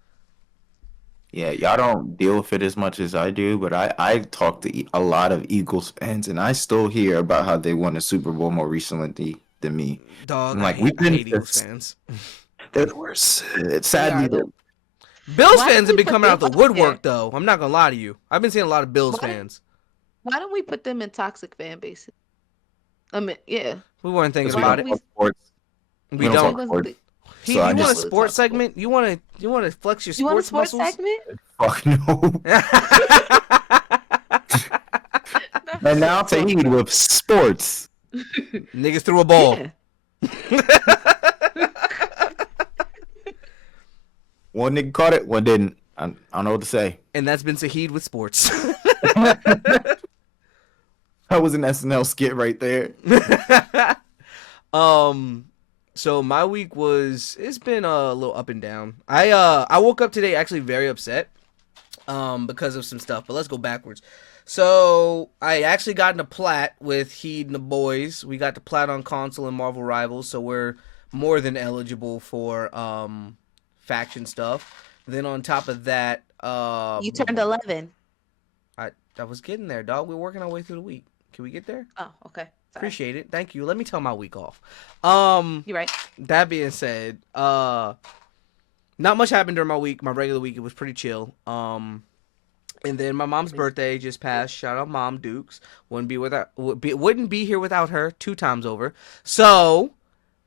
Yeah, y'all don't deal with it as much as I do, but I talk to a lot of Eagles fans, and I still hear about how they won a Super Bowl more recently than me. Dog, I'm like, I we've been hate Eagles fans. They're the worst. It's sadly They are Bills Why fans don't have we been put coming out the them up woodwork, there? though. I'm not gonna lie to you. I've been seeing a lot of Bills Why? fans. Why don't we put them in toxic fan bases? I mean, yeah. We weren't thinking Why about don't it. we- sports. We don't don't. talk sports. He, So I you want a just- sports segment? You want to flex your You want a sports sports muscles? segment? Fuck no. That's And now what I'm Tahid talking with sports. Niggas threw a ball. Yeah. One nigga caught it, one didn't. I don't know what to say. And that's been Sahid with sports. That was an SNL skit right there. So my week it's been a little up and down. I woke up today actually very upset because of some stuff, but let's go backwards. So I actually got in a plat with Heed and the boys. We got the plat on console and Marvel Rivals, so we're more than eligible for faction stuff. Then on top of that, You turned 11. I was getting there, dog. We're working our way through the week. Can we get there? Oh, okay. Sorry. Appreciate it. Thank you. Let me tell my week off. You're right. That being said, not much happened during my week. My regular week, it was pretty chill. And then my mom's birthday just passed. Shout out Mom Dukes. Wouldn't be here without her 2 times over. So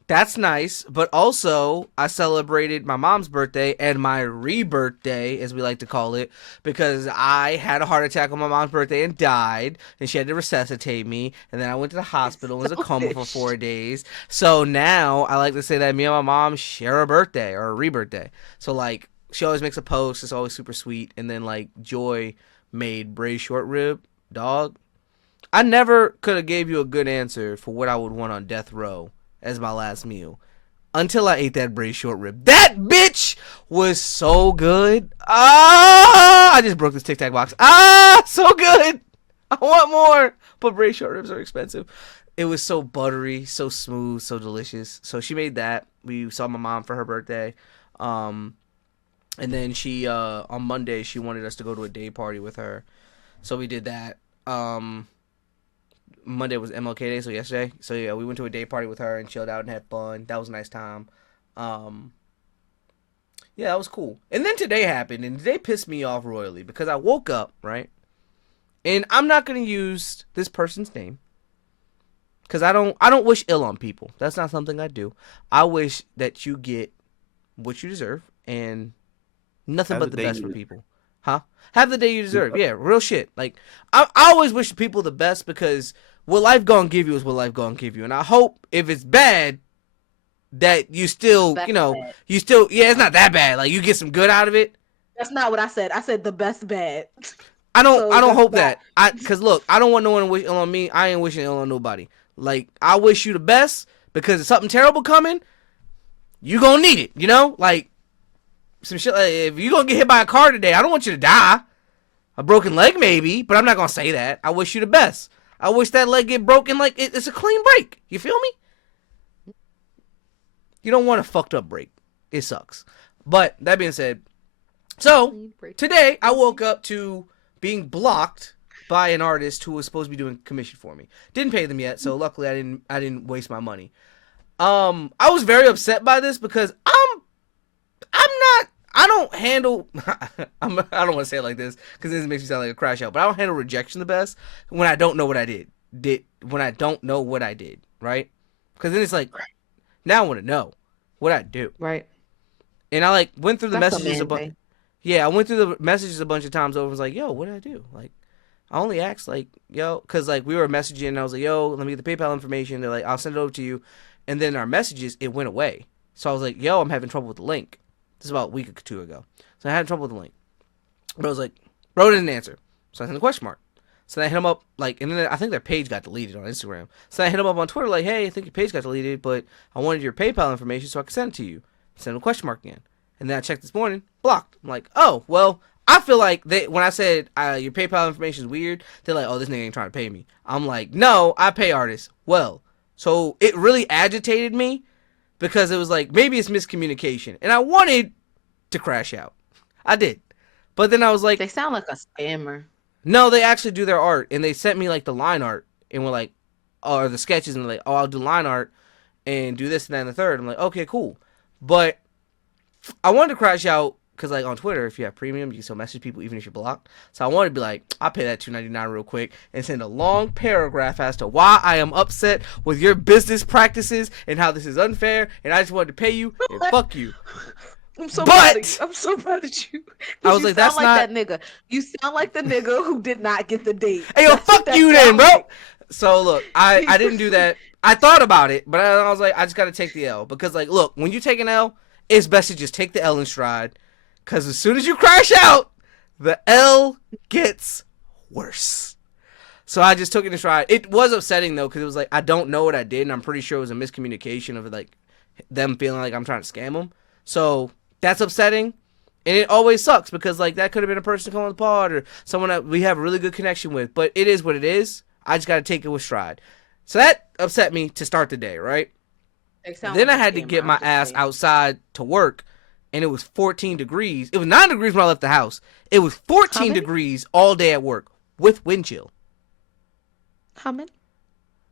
that's nice. But also, I celebrated my mom's birthday and my rebirthday, as we like to call it, because I had a heart attack on my mom's birthday and died, and she had to resuscitate me. And then I went to the hospital and was in a coma for 4 days. So now I like to say that me and my mom share a birthday or a rebirthday. So like, she always makes a post. It's always super sweet. And then like Joy made braised short rib. Dog, I never could have gave you a good answer for what I would want on death row as my last meal until I ate that braised short rib. That bitch was so good. I just broke this Tic Tac box. So good. I want more. But braised short ribs are expensive. It was so buttery, so smooth, so delicious. So she made that. We saw my mom for her birthday. And then she on Monday she wanted us to go to a day party with her. So we did that. Monday was MLK Day, so yesterday. So yeah, we went to a day party with her and chilled out and had fun. That was a nice time. Yeah, that was cool. And then today happened, and today pissed me off royally because I woke up, right? And I'm not gonna use this person's name because I don't wish ill on people. That's not something I do. I wish that you get what you deserve and nothing Have but the the day best you for deserve. people. Huh? Have the day you deserve. Yeah, real shit. Like, I always wish people the best because what life gonna give you is what life gonna give you. And I hope if it's bad, that you still, That's you know, bad. you still, yeah, it's not that bad. Like, you get some good out of it. That's not what I said. I said the best bad. I don't So hope that's that. Cause look, I don't want no one to wish ill on me. I ain't wishing ill on nobody. Like, I wish you the best because if something terrible coming, you gonna need it, you know? Like, some shit, like, if you gonna get hit by a car today, I don't want you to die. A broken leg maybe, but I'm not gonna say that. I wish you the best. I wish that leg get broken like it's a clean break. You feel me? You don't want a fucked up break. It sucks. But that being said, so today I woke up to being blocked by an artist who was supposed to be doing commission for me. Didn't pay them yet, so luckily I didn't waste my money. I was very upset by this because I don't handle I don't want to say it like this because this makes me sound like a crash out, but I don't handle rejection the best when I don't know what I did when I don't know what I did, right? Because then it's like, now I want to know what I do. right. And I like went through the That's a messages a man bunch. thing. Yeah, I went through the messages a bunch of times over. And was like, yo, what did I do? Like, I only asked like, yo, because like we were messaging. And I was like, yo, let me get the PayPal information. They're like, I'll send it over to you. And then our messages, it went away. So I was like, yo, I'm having trouble with the link. This is about a week or two ago. So I had trouble with the link. But I was like, bro didn't answer. So I sent a question mark. So then I hit him up, like, and then I think their page got deleted on Instagram. So I hit him up on Twitter, like, hey, I think your page got deleted, but I wanted your PayPal information so I could send it to you. Send him a question mark again. And then I checked this morning, blocked. I'm like, oh, well, I feel like when I said your PayPal information is weird, they're like, oh, this nigga ain't trying to pay me. I'm like, no, I pay artists. Well, so it really agitated me because it was like, maybe it's miscommunication. And I wanted to crash out. I did. But then I was like, They sound like a scammer. no, they actually do their art. And they sent me like the line art and were like, or the sketches and like, oh, I'll do line art and do this and that and the third. I'm like, okay, cool. But I wanted to crash out because like on Twitter, if you have premium, you can still message people even if you're blocked. So I wanted to be like, I'll pay that $2.99 real quick and send a long paragraph as to why I am upset with your business practices and how this is unfair. And I just wanted to pay you and fuck you. I'm so But- proud of you. I'm so proud of you. 'Cause I was you like, sound that's like not- that nigga. You sound like the nigga who did not get the date. Hey, yo, That's what fuck that you then, sounds bro. like. So look, I didn't do that. I thought about it, but I was like, I just got to take the L because like, look, when you take an L, it's best to just take the L in stride because as soon as you crash out, the L gets worse. So I just took it in stride. It was upsetting though because it was like I don't know what I did, and I'm pretty sure it was a miscommunication of like them feeling like I'm trying to scam them. So that's upsetting. And it always sucks because like that could have been a person coming on the pod or someone that we have a really good connection with. But it is what it is. I just got to take it with stride. So that upset me to start the day, right? They sound Then like I a had to scammer, get I'm my just ass saying. outside to work, and it was 14 degrees. It was 9 degrees when I left the house. It was 14 many? degrees all day at work with wind chill. How many?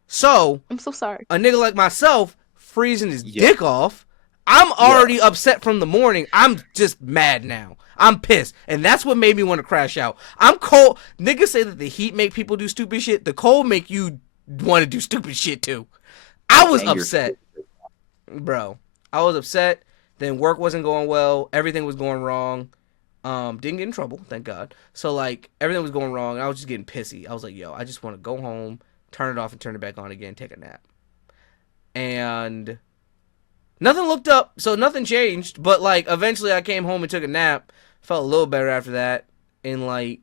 So I'm so sorry. a nigga like myself freezing his Yeah. dick off. I'm already upset from the morning. I'm just mad now. I'm pissed. And that's what made me want to crash out. I'm cold. Niggas say that the heat make people do stupid shit. The cold make you want to do stupid shit too. I was Anger. upset. Bro. I was upset. Then work wasn't going well. Everything was going wrong. Didn't get in trouble, thank God. So like everything was going wrong. I was just getting pissy. I was like, yo, I just want to go home, turn it off and turn it back on again, take a nap. And nothing looked up, so nothing changed. But like eventually I came home and took a nap. Felt a little better after that. And like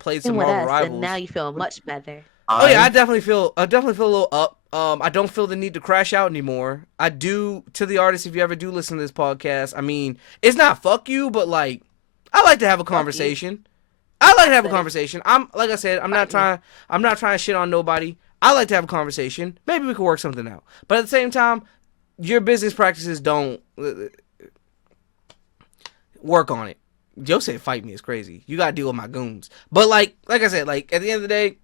played some And with Marvel us, Rivals. and now you feel much better. Oh yeah, I definitely feel a little up. I don't feel the need to crash out anymore. I do, to the artists, if you ever do listen to this podcast, I mean, it's not fuck you, but like I like to have a conversation. I like to have a conversation. I'm like I said, I'm not trying to shit on nobody. I like to have a conversation. Maybe we could work something out. But at the same time, your business practices don't work on it. Joe said fight me is crazy. You gotta deal with my goons. But like I said, like at the end of the day,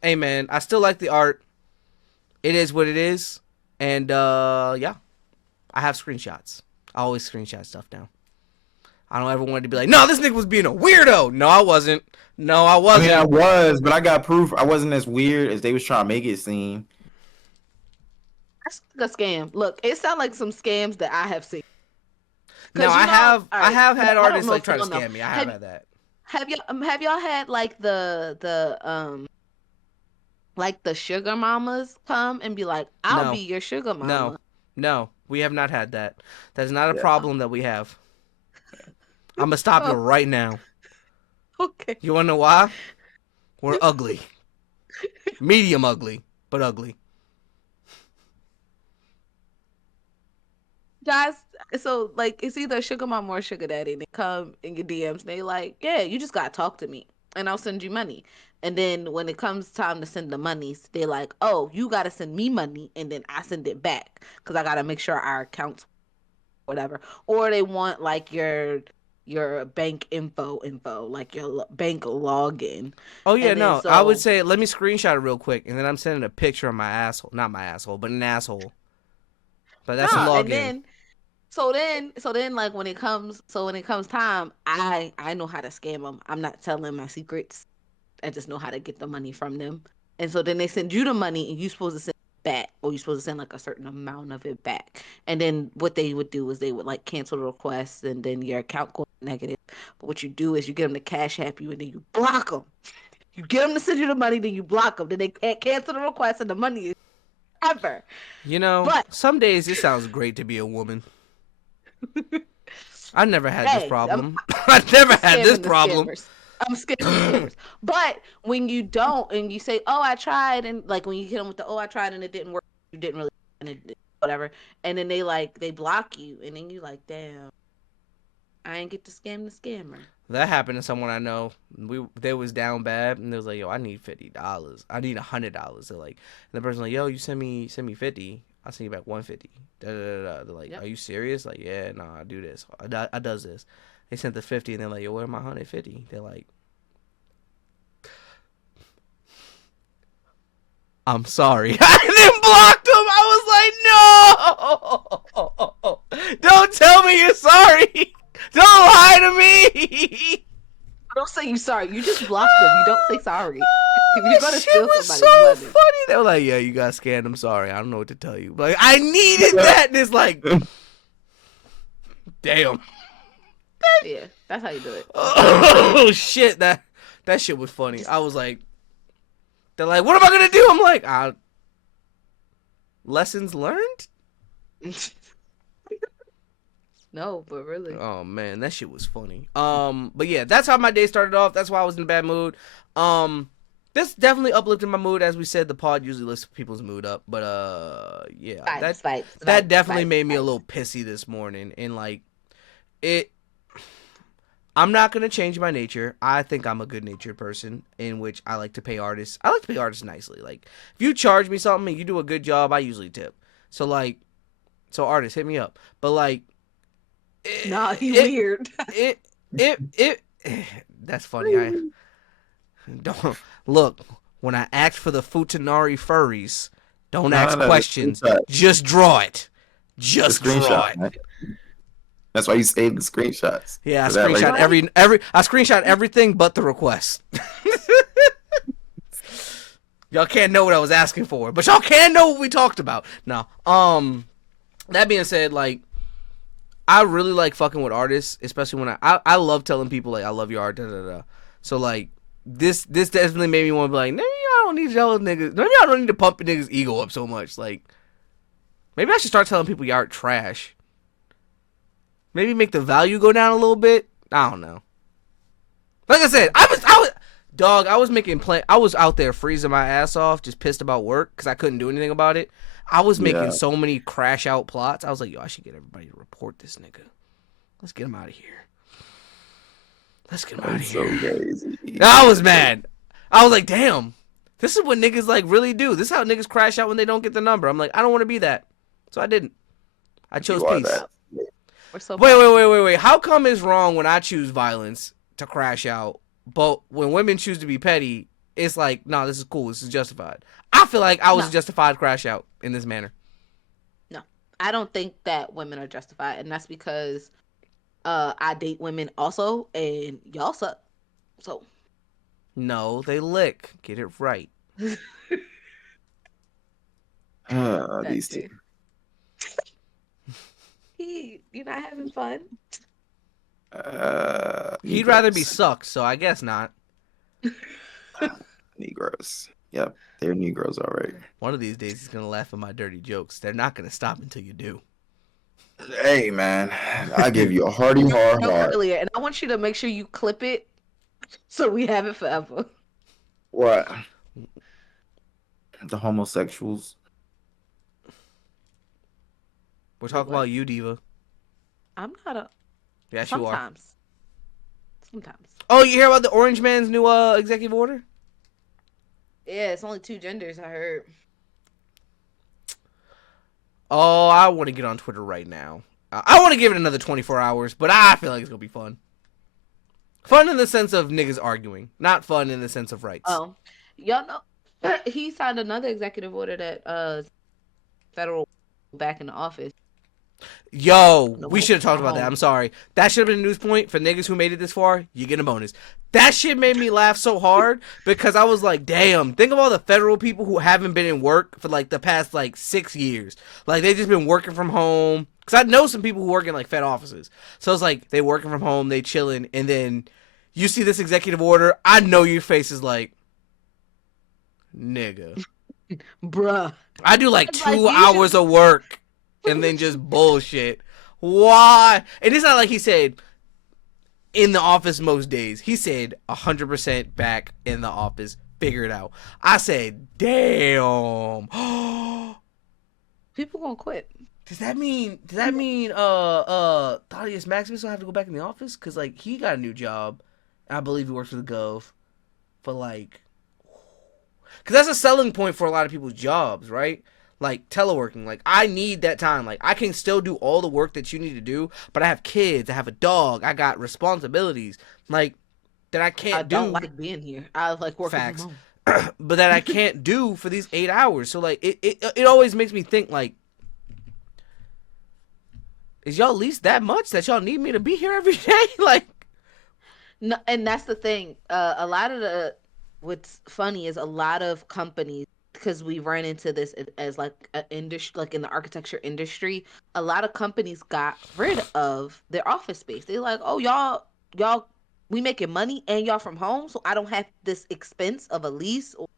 hey man, I still like the art. It is what it is. And yeah. I have screenshots. I always screenshot stuff now. I don't ever want to be like, no, this nigga was being a weirdo. No, I wasn't. No, I I wasn't. mean, I was, but I got proof I wasn't as weird as they was trying to make it seem. That's like a scam. Look, it sounds like some scams that I have seen. No, 'Cause, I you know, have all right, had I don't artists know like if try to you know. scam me. I have had that. Have y'all had like the sugar mamas come and be like, I'll be No, your sugar no, mama. no. We have not had that. That's not a Yeah. problem that we have. I'm gonna stop you Oh, right now. okay. You wanna know why? We're ugly. Medium ugly, but ugly. Guys, so like it's either sugar mama or sugar daddy. They come in your DMs and they like, yeah, you just gotta talk to me and I'll send you money. And then when it comes time to send the monies, they're like, oh, you gotta send me money and then I send it back because I gotta make sure our accounts whatever. Or they want like your bank info, like your bank login. Oh yeah, And then no. I would so say let me screenshot it real quick, and then I'm sending a picture of my asshole. Not my asshole, but an asshole. But that's a no, and login. then like when it comes time, I know how to scam them. I'm not telling my secrets. I just know how to get the money from them. And so then they send you the money and you're supposed to send it back, or you're supposed to send like a certain amount of it back. And then what they would do is they would like cancel the request and then your account goes negative. But what you do is you get them to cash app you and then you block them. You get them to send you the money, then you block them. Then they can't cancel the request and the money is ever. You know, But some days it sounds great to be a woman. I never had this hey, problem. I never had this scamming the problem. scammers. I'm scamming the scammers. But when you don't and you say, "Oh, I tried," and like when you hit them with the "Oh, I tried and it didn't work," you didn't really, and it, whatever, and then they block you, and then you like, "Damn, I ain't get to scam the scammer." That happened to someone I know. They was down bad, and they was like, "Yo, I need $50. I need $100." They're like, and the person like, "Yo, you send me 50. I'll send you back 150." Da, da, da, da. They're like, Yep. "Are you serious?" Like, "Yeah, nah, I do this. I does this." They sent the 50, and they're like, "Yo, where my 150?" They're like, "I'm sorry." I then blocked them. I was like, "No, don't tell me you're sorry. Don't lie to me." Don't say you sorry. You just block them. You don't say sorry. If you're That gonna shit steal was somebody's so money, funny. They were like, "Yeah, you got scammed. I'm sorry. I don't know what to tell you." But like, I needed that, and it's like, damn. yeah, that's how you do it. Oh shit, that shit was funny. I was like, they're like, "What am I gonna do?" I'm like, lessons learned. No, but really. Oh man, that shit was funny. But yeah, that's how my day started off. That's why I was in a bad mood. This definitely uplifted my mood. As we said, the pod usually lifts people's mood up. But yeah, that definitely made me a little pissy this morning. And like, it. I'm not gonna change my nature. I think I'm a good natured person in which I like to pay artists. I like to pay artists nicely. Like, if you charge me something and you do a good job, I usually tip. So like, artists hit me up. But like, Nah, he it, weird. it that's funny. I don't look when I ask for the Futanari furries. Don't ask No, questions. screenshot. Just draw it. The Just draw screenshot. it. Man. That's why you save the screenshots. Yeah, I For that screenshot reason. I screenshot everything but the request. Y'all can't know what I was asking for, but y'all can know what we talked about. No. That being said, like, I really like fucking with artists, especially when I love telling people like I love your art, da da da. So like this definitely made me want to be like, maybe I don't need to tell niggas, maybe I don't need to pump the niggas' ego up so much. Like, maybe I should start telling people your art trash. Maybe make the value go down a little bit. I don't know. Like I said, I was making I was out there freezing my ass off, just pissed about work because I couldn't do anything about it. I was making so many crash out plots. I was like, yo, I should get everybody to report this nigga. Let's get him out of here. Let's get him out of here. So crazy. I was mad. I was like, damn, this is what niggas like really do. This is how niggas crash out when they don't get the number. I'm like, I don't want to be that, so I didn't. I chose peace. We're so Wait. How come it's wrong when I choose violence to crash out, but when women choose to be petty, it's like, no, this is cool. This is justified. I feel like I was justified to crash out in this manner. No, I don't think that women are justified, and that's because I date women also, and y'all suck. So No, they lick. Get it right. These two. You're not having fun. He'd rather be Negroes. sucked, so I guess not. Negroes. Yep, they're Negroes, all right. One of these days he's gonna laugh at my dirty jokes. They're not gonna stop until you do. Hey, man, I give you a hearty hard No, heart. earlier, and I want you to make sure you clip it so we have it forever. What? The homosexuals. We're talking What? about you, Diva. I'm not a. Yes, you are. Sometimes. Sometimes. Oh, you hear about the Orange Man's new executive order? Yeah, it's only 2 genders. I heard. Oh, I want to get on Twitter right now. I want to give it another 24 hours, but I feel like it's gonna be fun. Fun in the sense of niggas arguing, not fun in the sense of rights. Oh, y'all know he signed another executive order that federal back in the office. Yo, No, we should have talked about that. I'm sorry. That should have been a news point for niggas who made it this far. You get a bonus. That shit made me laugh so hard because I was like, damn, think of all the federal people who haven't been in work for like the past like 6 years. Like they just been working from home. Because I know some people who work in like Fed offices. So it's like they working from home, they chilling, and then you see this executive order. I know your face is like, nigga. Bruh. I do like It's 2 like, you hours of work and then just bullshit. Why? And it's not like he said in the office most days. He said 100% back in the office. Figure it out. I said, damn. People gonna quit. Does that mean Thaddeus Maximus will have to go back in the office? Cause like he got a new job. I believe he works for the Gov. For like, cause that's a selling point for a lot of people's jobs, right? Like teleworking. Like I need that time. Like I can still do all the work that you need to do, but I have kids, I have a dog, I got responsibilities. Like that I can't I don't do. like being here. I like working Facts. from home. But that I can't do for these 8 hours. So like it always makes me think like, is y'all least that much that y'all need me to be here every day? Like, No, and that's the thing. A lot of what's funny is a lot of companies, because we run into this as like an industry, like in the architecture industry, a lot of companies got rid of their office space. They're like, oh, y'all, we making money and y'all from home, so I don't have this expense of a lease or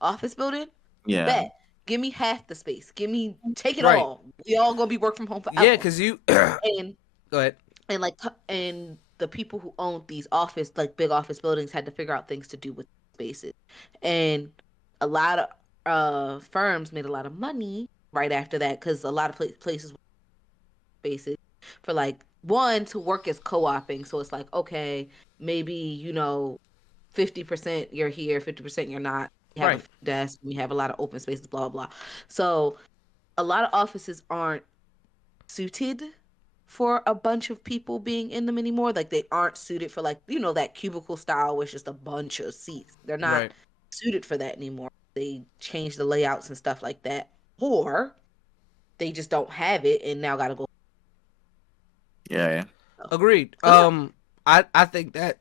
office building. Yeah. Bet. Give me half the space. Take it Right. all. We all gonna be working from home forever. yeah, because you. and Go ahead. and like and the people who owned these office like big office buildings had to figure out things to do with spaces, and a lot of firms made a lot of money right after that because a lot of places spaces for like one to work as co-oping. So it's like, okay, maybe 50% you're here, 50% you're not. We have Right. a desk, we have a lot of open spaces, blah blah blah. So a lot of offices aren't suited for a bunch of people being in them anymore. Like they aren't suited for like, that cubicle style where it's just a bunch of seats. They're not Right. suited for that anymore. They change the layouts and stuff like that. Or they just don't have it and now gotta go. Yeah. Agreed. So, I think that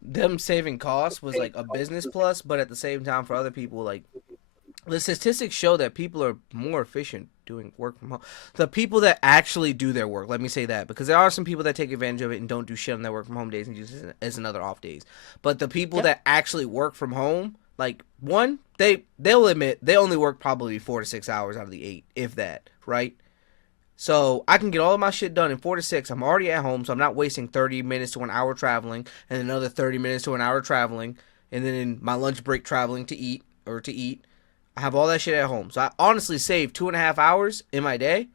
them saving costs was like a business plus, but at the same time for other people, like the statistics show that people are more efficient doing work from home. The people that actually do their work, let me say that, because there are some people that take advantage of it and don't do shit on their work from home days and use it as another off days. But the people Yep. that actually work from home, like one, they'll admit they only work probably 4 to 6 hours out of the 8, if that, right? So I can get all of my shit done in 4 to 6. I'm already at home, so I'm not wasting 30 minutes to an hour traveling, and another 30 minutes to an hour traveling, and then in my lunch break traveling to eat. I have all that shit at home. So I honestly save 2.5 hours in my day.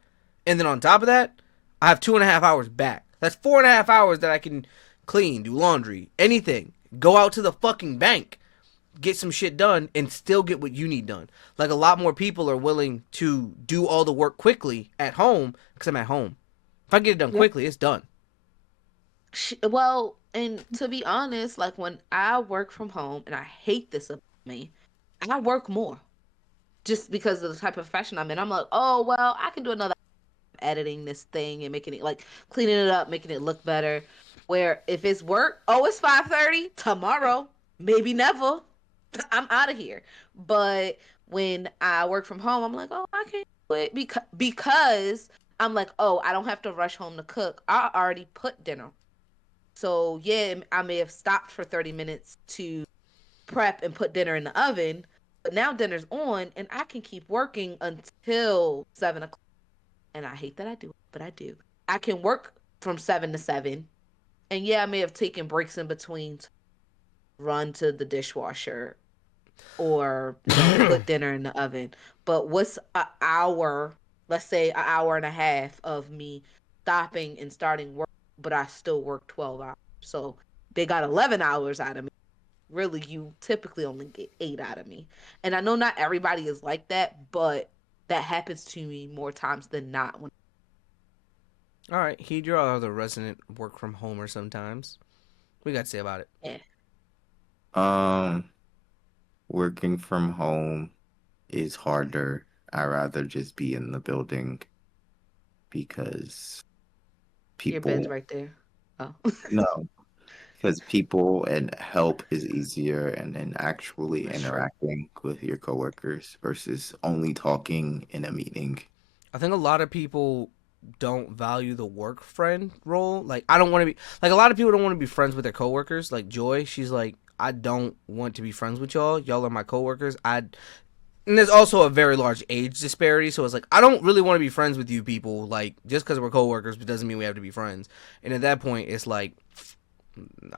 And then on top of that, I have 2.5 hours back. That's 4.5 hours that I can clean, do laundry, anything. Go out to the fucking bank, get some shit done, and still get what you need done. Like a lot more people are willing to do all the work quickly at home because I'm at home. If I get it done Yep. quickly, it's done. Well, and to be honest, like when I work from home, and I hate this about me, I work more just because of the type of fashion I'm in. I'm like, oh, well, I can do another editing this thing and making it like cleaning it up, making it look better. Where if it's work, oh, it's 5:30 tomorrow, maybe never. I'm out of here. But when I work from home, I'm like, oh, I can't do it because I'm like, oh, I don't have to rush home to cook. I already put dinner So yeah, I may have stopped for 30 minutes to prep and put dinner in the oven, but now dinner's on and I can keep working until 7 o'clock. And I hate that I do it, but I do. I can work from 7 to 7. And yeah, I may have taken breaks in between to run to the dishwasher or, put dinner in the oven. But what's an hour, let's say an hour and a half of me stopping and starting work, but I still work 12 hours. So they got 11 hours out of me. Really, you typically only get 8 out of me. And I know not everybody is like that, but that happens to me more times than not. All right, Heed, you're our other resident work from homer sometimes. What you got to say about it? Yeah. Um, Working from home is harder. I rather just be in the building because Your bed's people, right there. Oh. no, because people and help is easier and then actually That's true. interacting with your coworkers versus only talking in a meeting. I think a lot of people don't value the work friend role. Like, I don't want to be like a lot of people don't want to be friends with their coworkers. Like Joy, she's like, I don't want to be friends with y'all. Y'all are my coworkers. And there's also a very large age disparity, so it's like I don't really want to be friends with you people. Like, just because we're coworkers, but doesn't mean we have to be friends. And at that point, it's like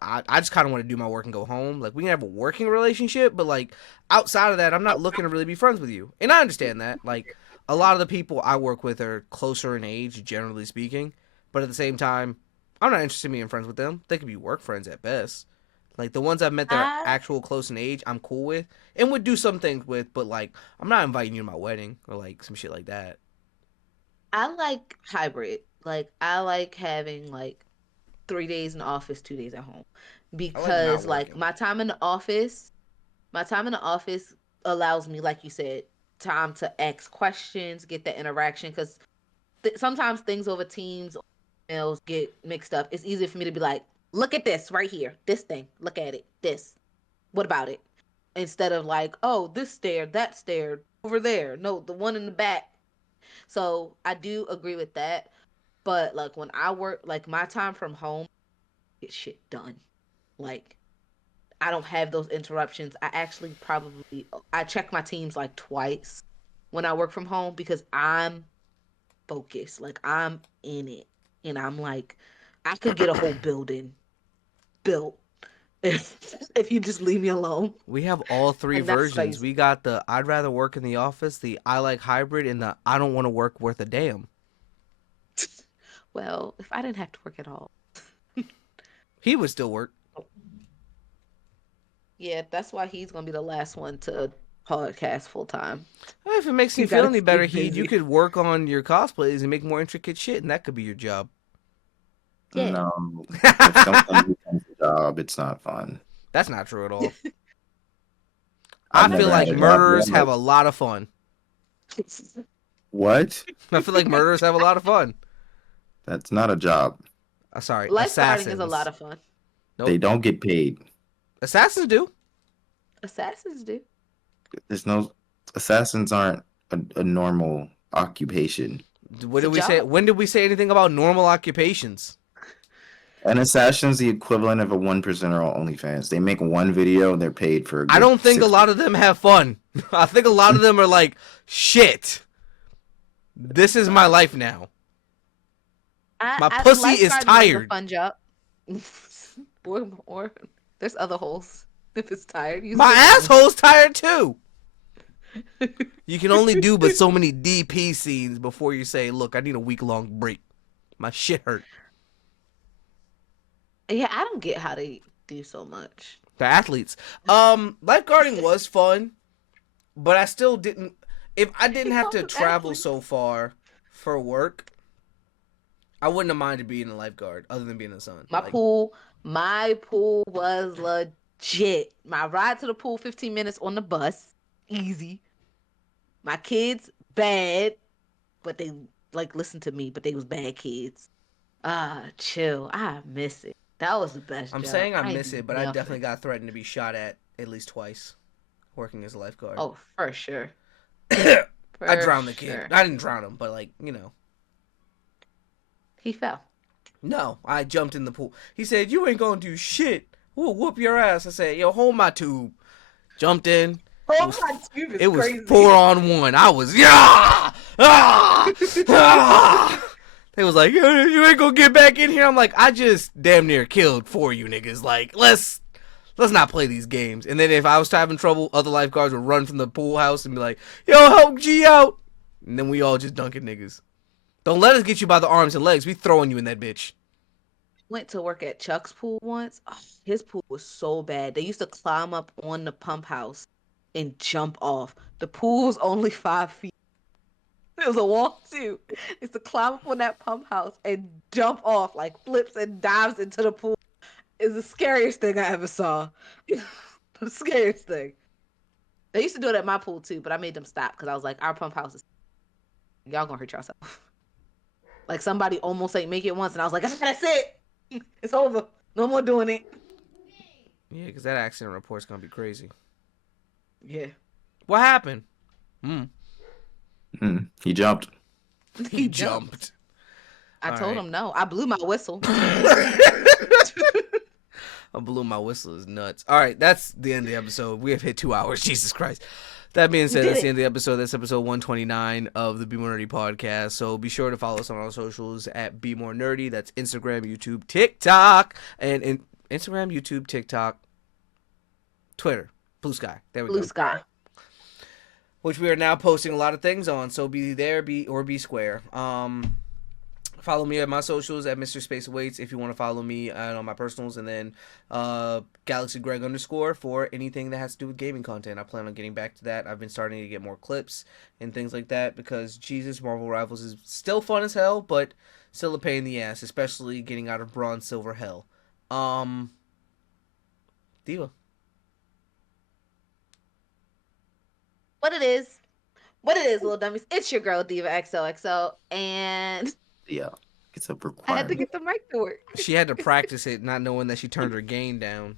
I just kind of want to do my work and go home. Like, we can have a working relationship, but like outside of that, I'm not looking to really be friends with you. And I understand that. Like, a lot of the people I work with are closer in age, generally speaking. But at the same time, I'm not interested in being friends with them. They could be work friends at best. Like, the ones I've met that are I actual close in age, I'm cool with and would do some things with. But like, I'm not inviting you to my wedding or like some shit like that. I like hybrid. Like I like having like 3 days in the office, 2 days at home. I like not Because like working. my time in the office allows me, like you said, time to ask questions, get that interaction. Because sometimes things over Teams, or emails get mixed up. It's easier for me to be like, look at this right here, this thing, look at it, this. What about it? Instead of like, oh, this stair, that stair, over there. No, the one in the back. So I do agree with that. But like when I work, like my time from home, get shit done. Like I don't have those interruptions. I check my teams like twice when I work from home because I'm focused. Like I'm in it. And I'm like, I could get a whole building built if you just leave me alone. We have all three And that's versions. crazy. We got the I'd rather work in the office, the I like hybrid, and the I don't want to work worth a damn. Well, if I didn't have to work at all. He would still work. Yeah, that's why he's gonna be the last one to podcast full time. If it makes You you feel gotta any stay better, Heed, you busy. could work on your cosplays and make more intricate shit, and that could be your job. Yeah. No, if something becomes a job, it's not fun. That's not true at all. I've I feel never had like a job where murderers I'm have like, a lot of fun. what? I feel like murderers have a lot of fun. That's not a job. Sorry, Lifeguarding is a lot assassins. of fun. They Nope. don't get paid. Assassins do. Assassins do. There's no assassins aren't a normal occupation. What It's a did we say? job. When did we say anything about normal occupations? An assassin's the equivalent of a 1% on OnlyFans. They make one video and they're paid for a I good don't think a 6. lot of them have fun. I think a lot of them are like, shit, this is my life now. My pussy is lifeguarding tired. a fun job. or there's other holes. If it's tired, use My this one. asshole's tired too. You can only do but so many DP scenes before you say, look, I need a week-long break. My shit hurt. Yeah, I don't get how they do so much. The athletes. Lifeguarding was fun, but I still didn't. If I didn't have to travel so far for work, I wouldn't have minded being a lifeguard other than being in the sun. My Like, pool was legit. My ride to the pool, 15 minutes on the bus, easy. My kids, bad, but they like listen to me, but they was bad kids. Chill. I miss it. That was the best I'm job. saying I ain't miss do it, but I nothing. definitely got threatened to be shot at least twice working as a lifeguard. Oh, for sure. I For drowned the sure. kid. I didn't drown him, but like, you know. He fell. No, I jumped in the pool. He said, "You ain't gonna do shit. We'll whoop your ass." I said, "Yo, hold my tube." Jumped in. Oh my tube is It was crazy. 4-on-1. I was They was like, you ain't gonna get back in here. I'm like, I just damn near killed 4 you niggas. Like, let's not play these games. And then if I was having trouble, other lifeguards would run from the pool house and be like, yo, help G out. And then we all just dunking niggas. Don't let us get you by the arms and legs. We throwing you in that bitch. Went to work at Chuck's pool once. Oh, his pool was so bad. They used to climb up on the pump house and jump off. The pool was only 5 feet. It was a wall too. They used to climb up on that pump house and jump off, like flips and dives into the pool. It's the scariest thing I ever saw. The scariest thing. They used to do it at my pool too, but I made them stop because I was like, our pump house is, y'all gonna hurt yourself. Like somebody almost ain't make it once, and I was like, that's it. It's over. No more doing it. Yeah, because that accident report's gonna be crazy. Yeah. What happened? He jumped. He jumped. I All told right. him no. I blew my whistle. I blew my whistle is nuts. All right, that's the end of the episode. We have hit 2 hours. Jesus Christ. That being said, that's the end of the episode. That's episode 129 of the Be More Nerdy podcast. So be sure to follow us on our socials at Be More Nerdy. That's Instagram, YouTube, TikTok, and Instagram, YouTube, TikTok, Twitter, Blue Sky. There we go. Blue Sky. Which we are now posting a lot of things on. So be there, be square. Follow me at my socials at Mr. Space Awaits if you want to follow me on my personals, and then Galaxy Greg _ for anything that has to do with gaming content. I plan on getting back to that. I've been starting to get more clips and things like that because Jesus, Marvel Rivals is still fun as hell, but still a pain in the ass, especially getting out of bronze, silver hell. Diva. What it is, little dummies. It's your girl Diva XOXO, and Yeah, it's a I had requirement. to get the mic to work. She had to practice it, not knowing that she turned her gain down.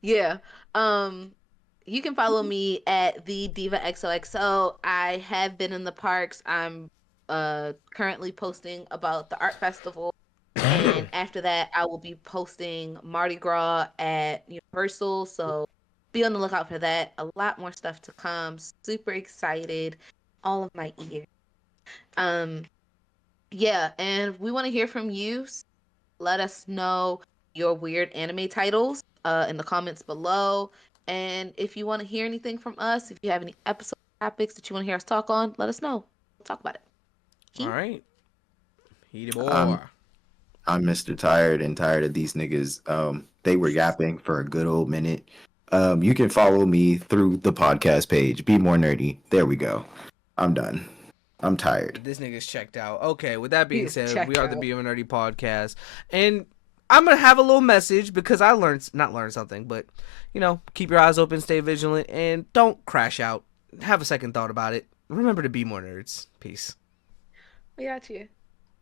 Yeah. You can follow me at the Diva XOXO. I have been in the parks. I'm currently posting about the art festival. And after that, I will be posting Mardi Gras at Universal. So be on the lookout for that. A lot more stuff to come. Super excited. All of my ears. Yeah, and we want to hear from you. Let us know your weird anime titles in the comments below. And if you want to hear anything from us, if you have any episode topics that you want to hear us talk on, let us know. We'll talk about it. All right. He the boy. I'm Mr. Tired and tired of these niggas. They were yapping for a good old minute. You can follow me through the podcast page. Be More Nerdy. There we go. I'm done. I'm tired. This nigga's checked out. Okay, with that being He's said, checked we are the out. Be More Nerdy podcast. And I'm going to have a little message because I not learned something, but, keep your eyes open, stay vigilant, and don't crash out. Have a second thought about it. Remember to be more nerds. Peace. We got you.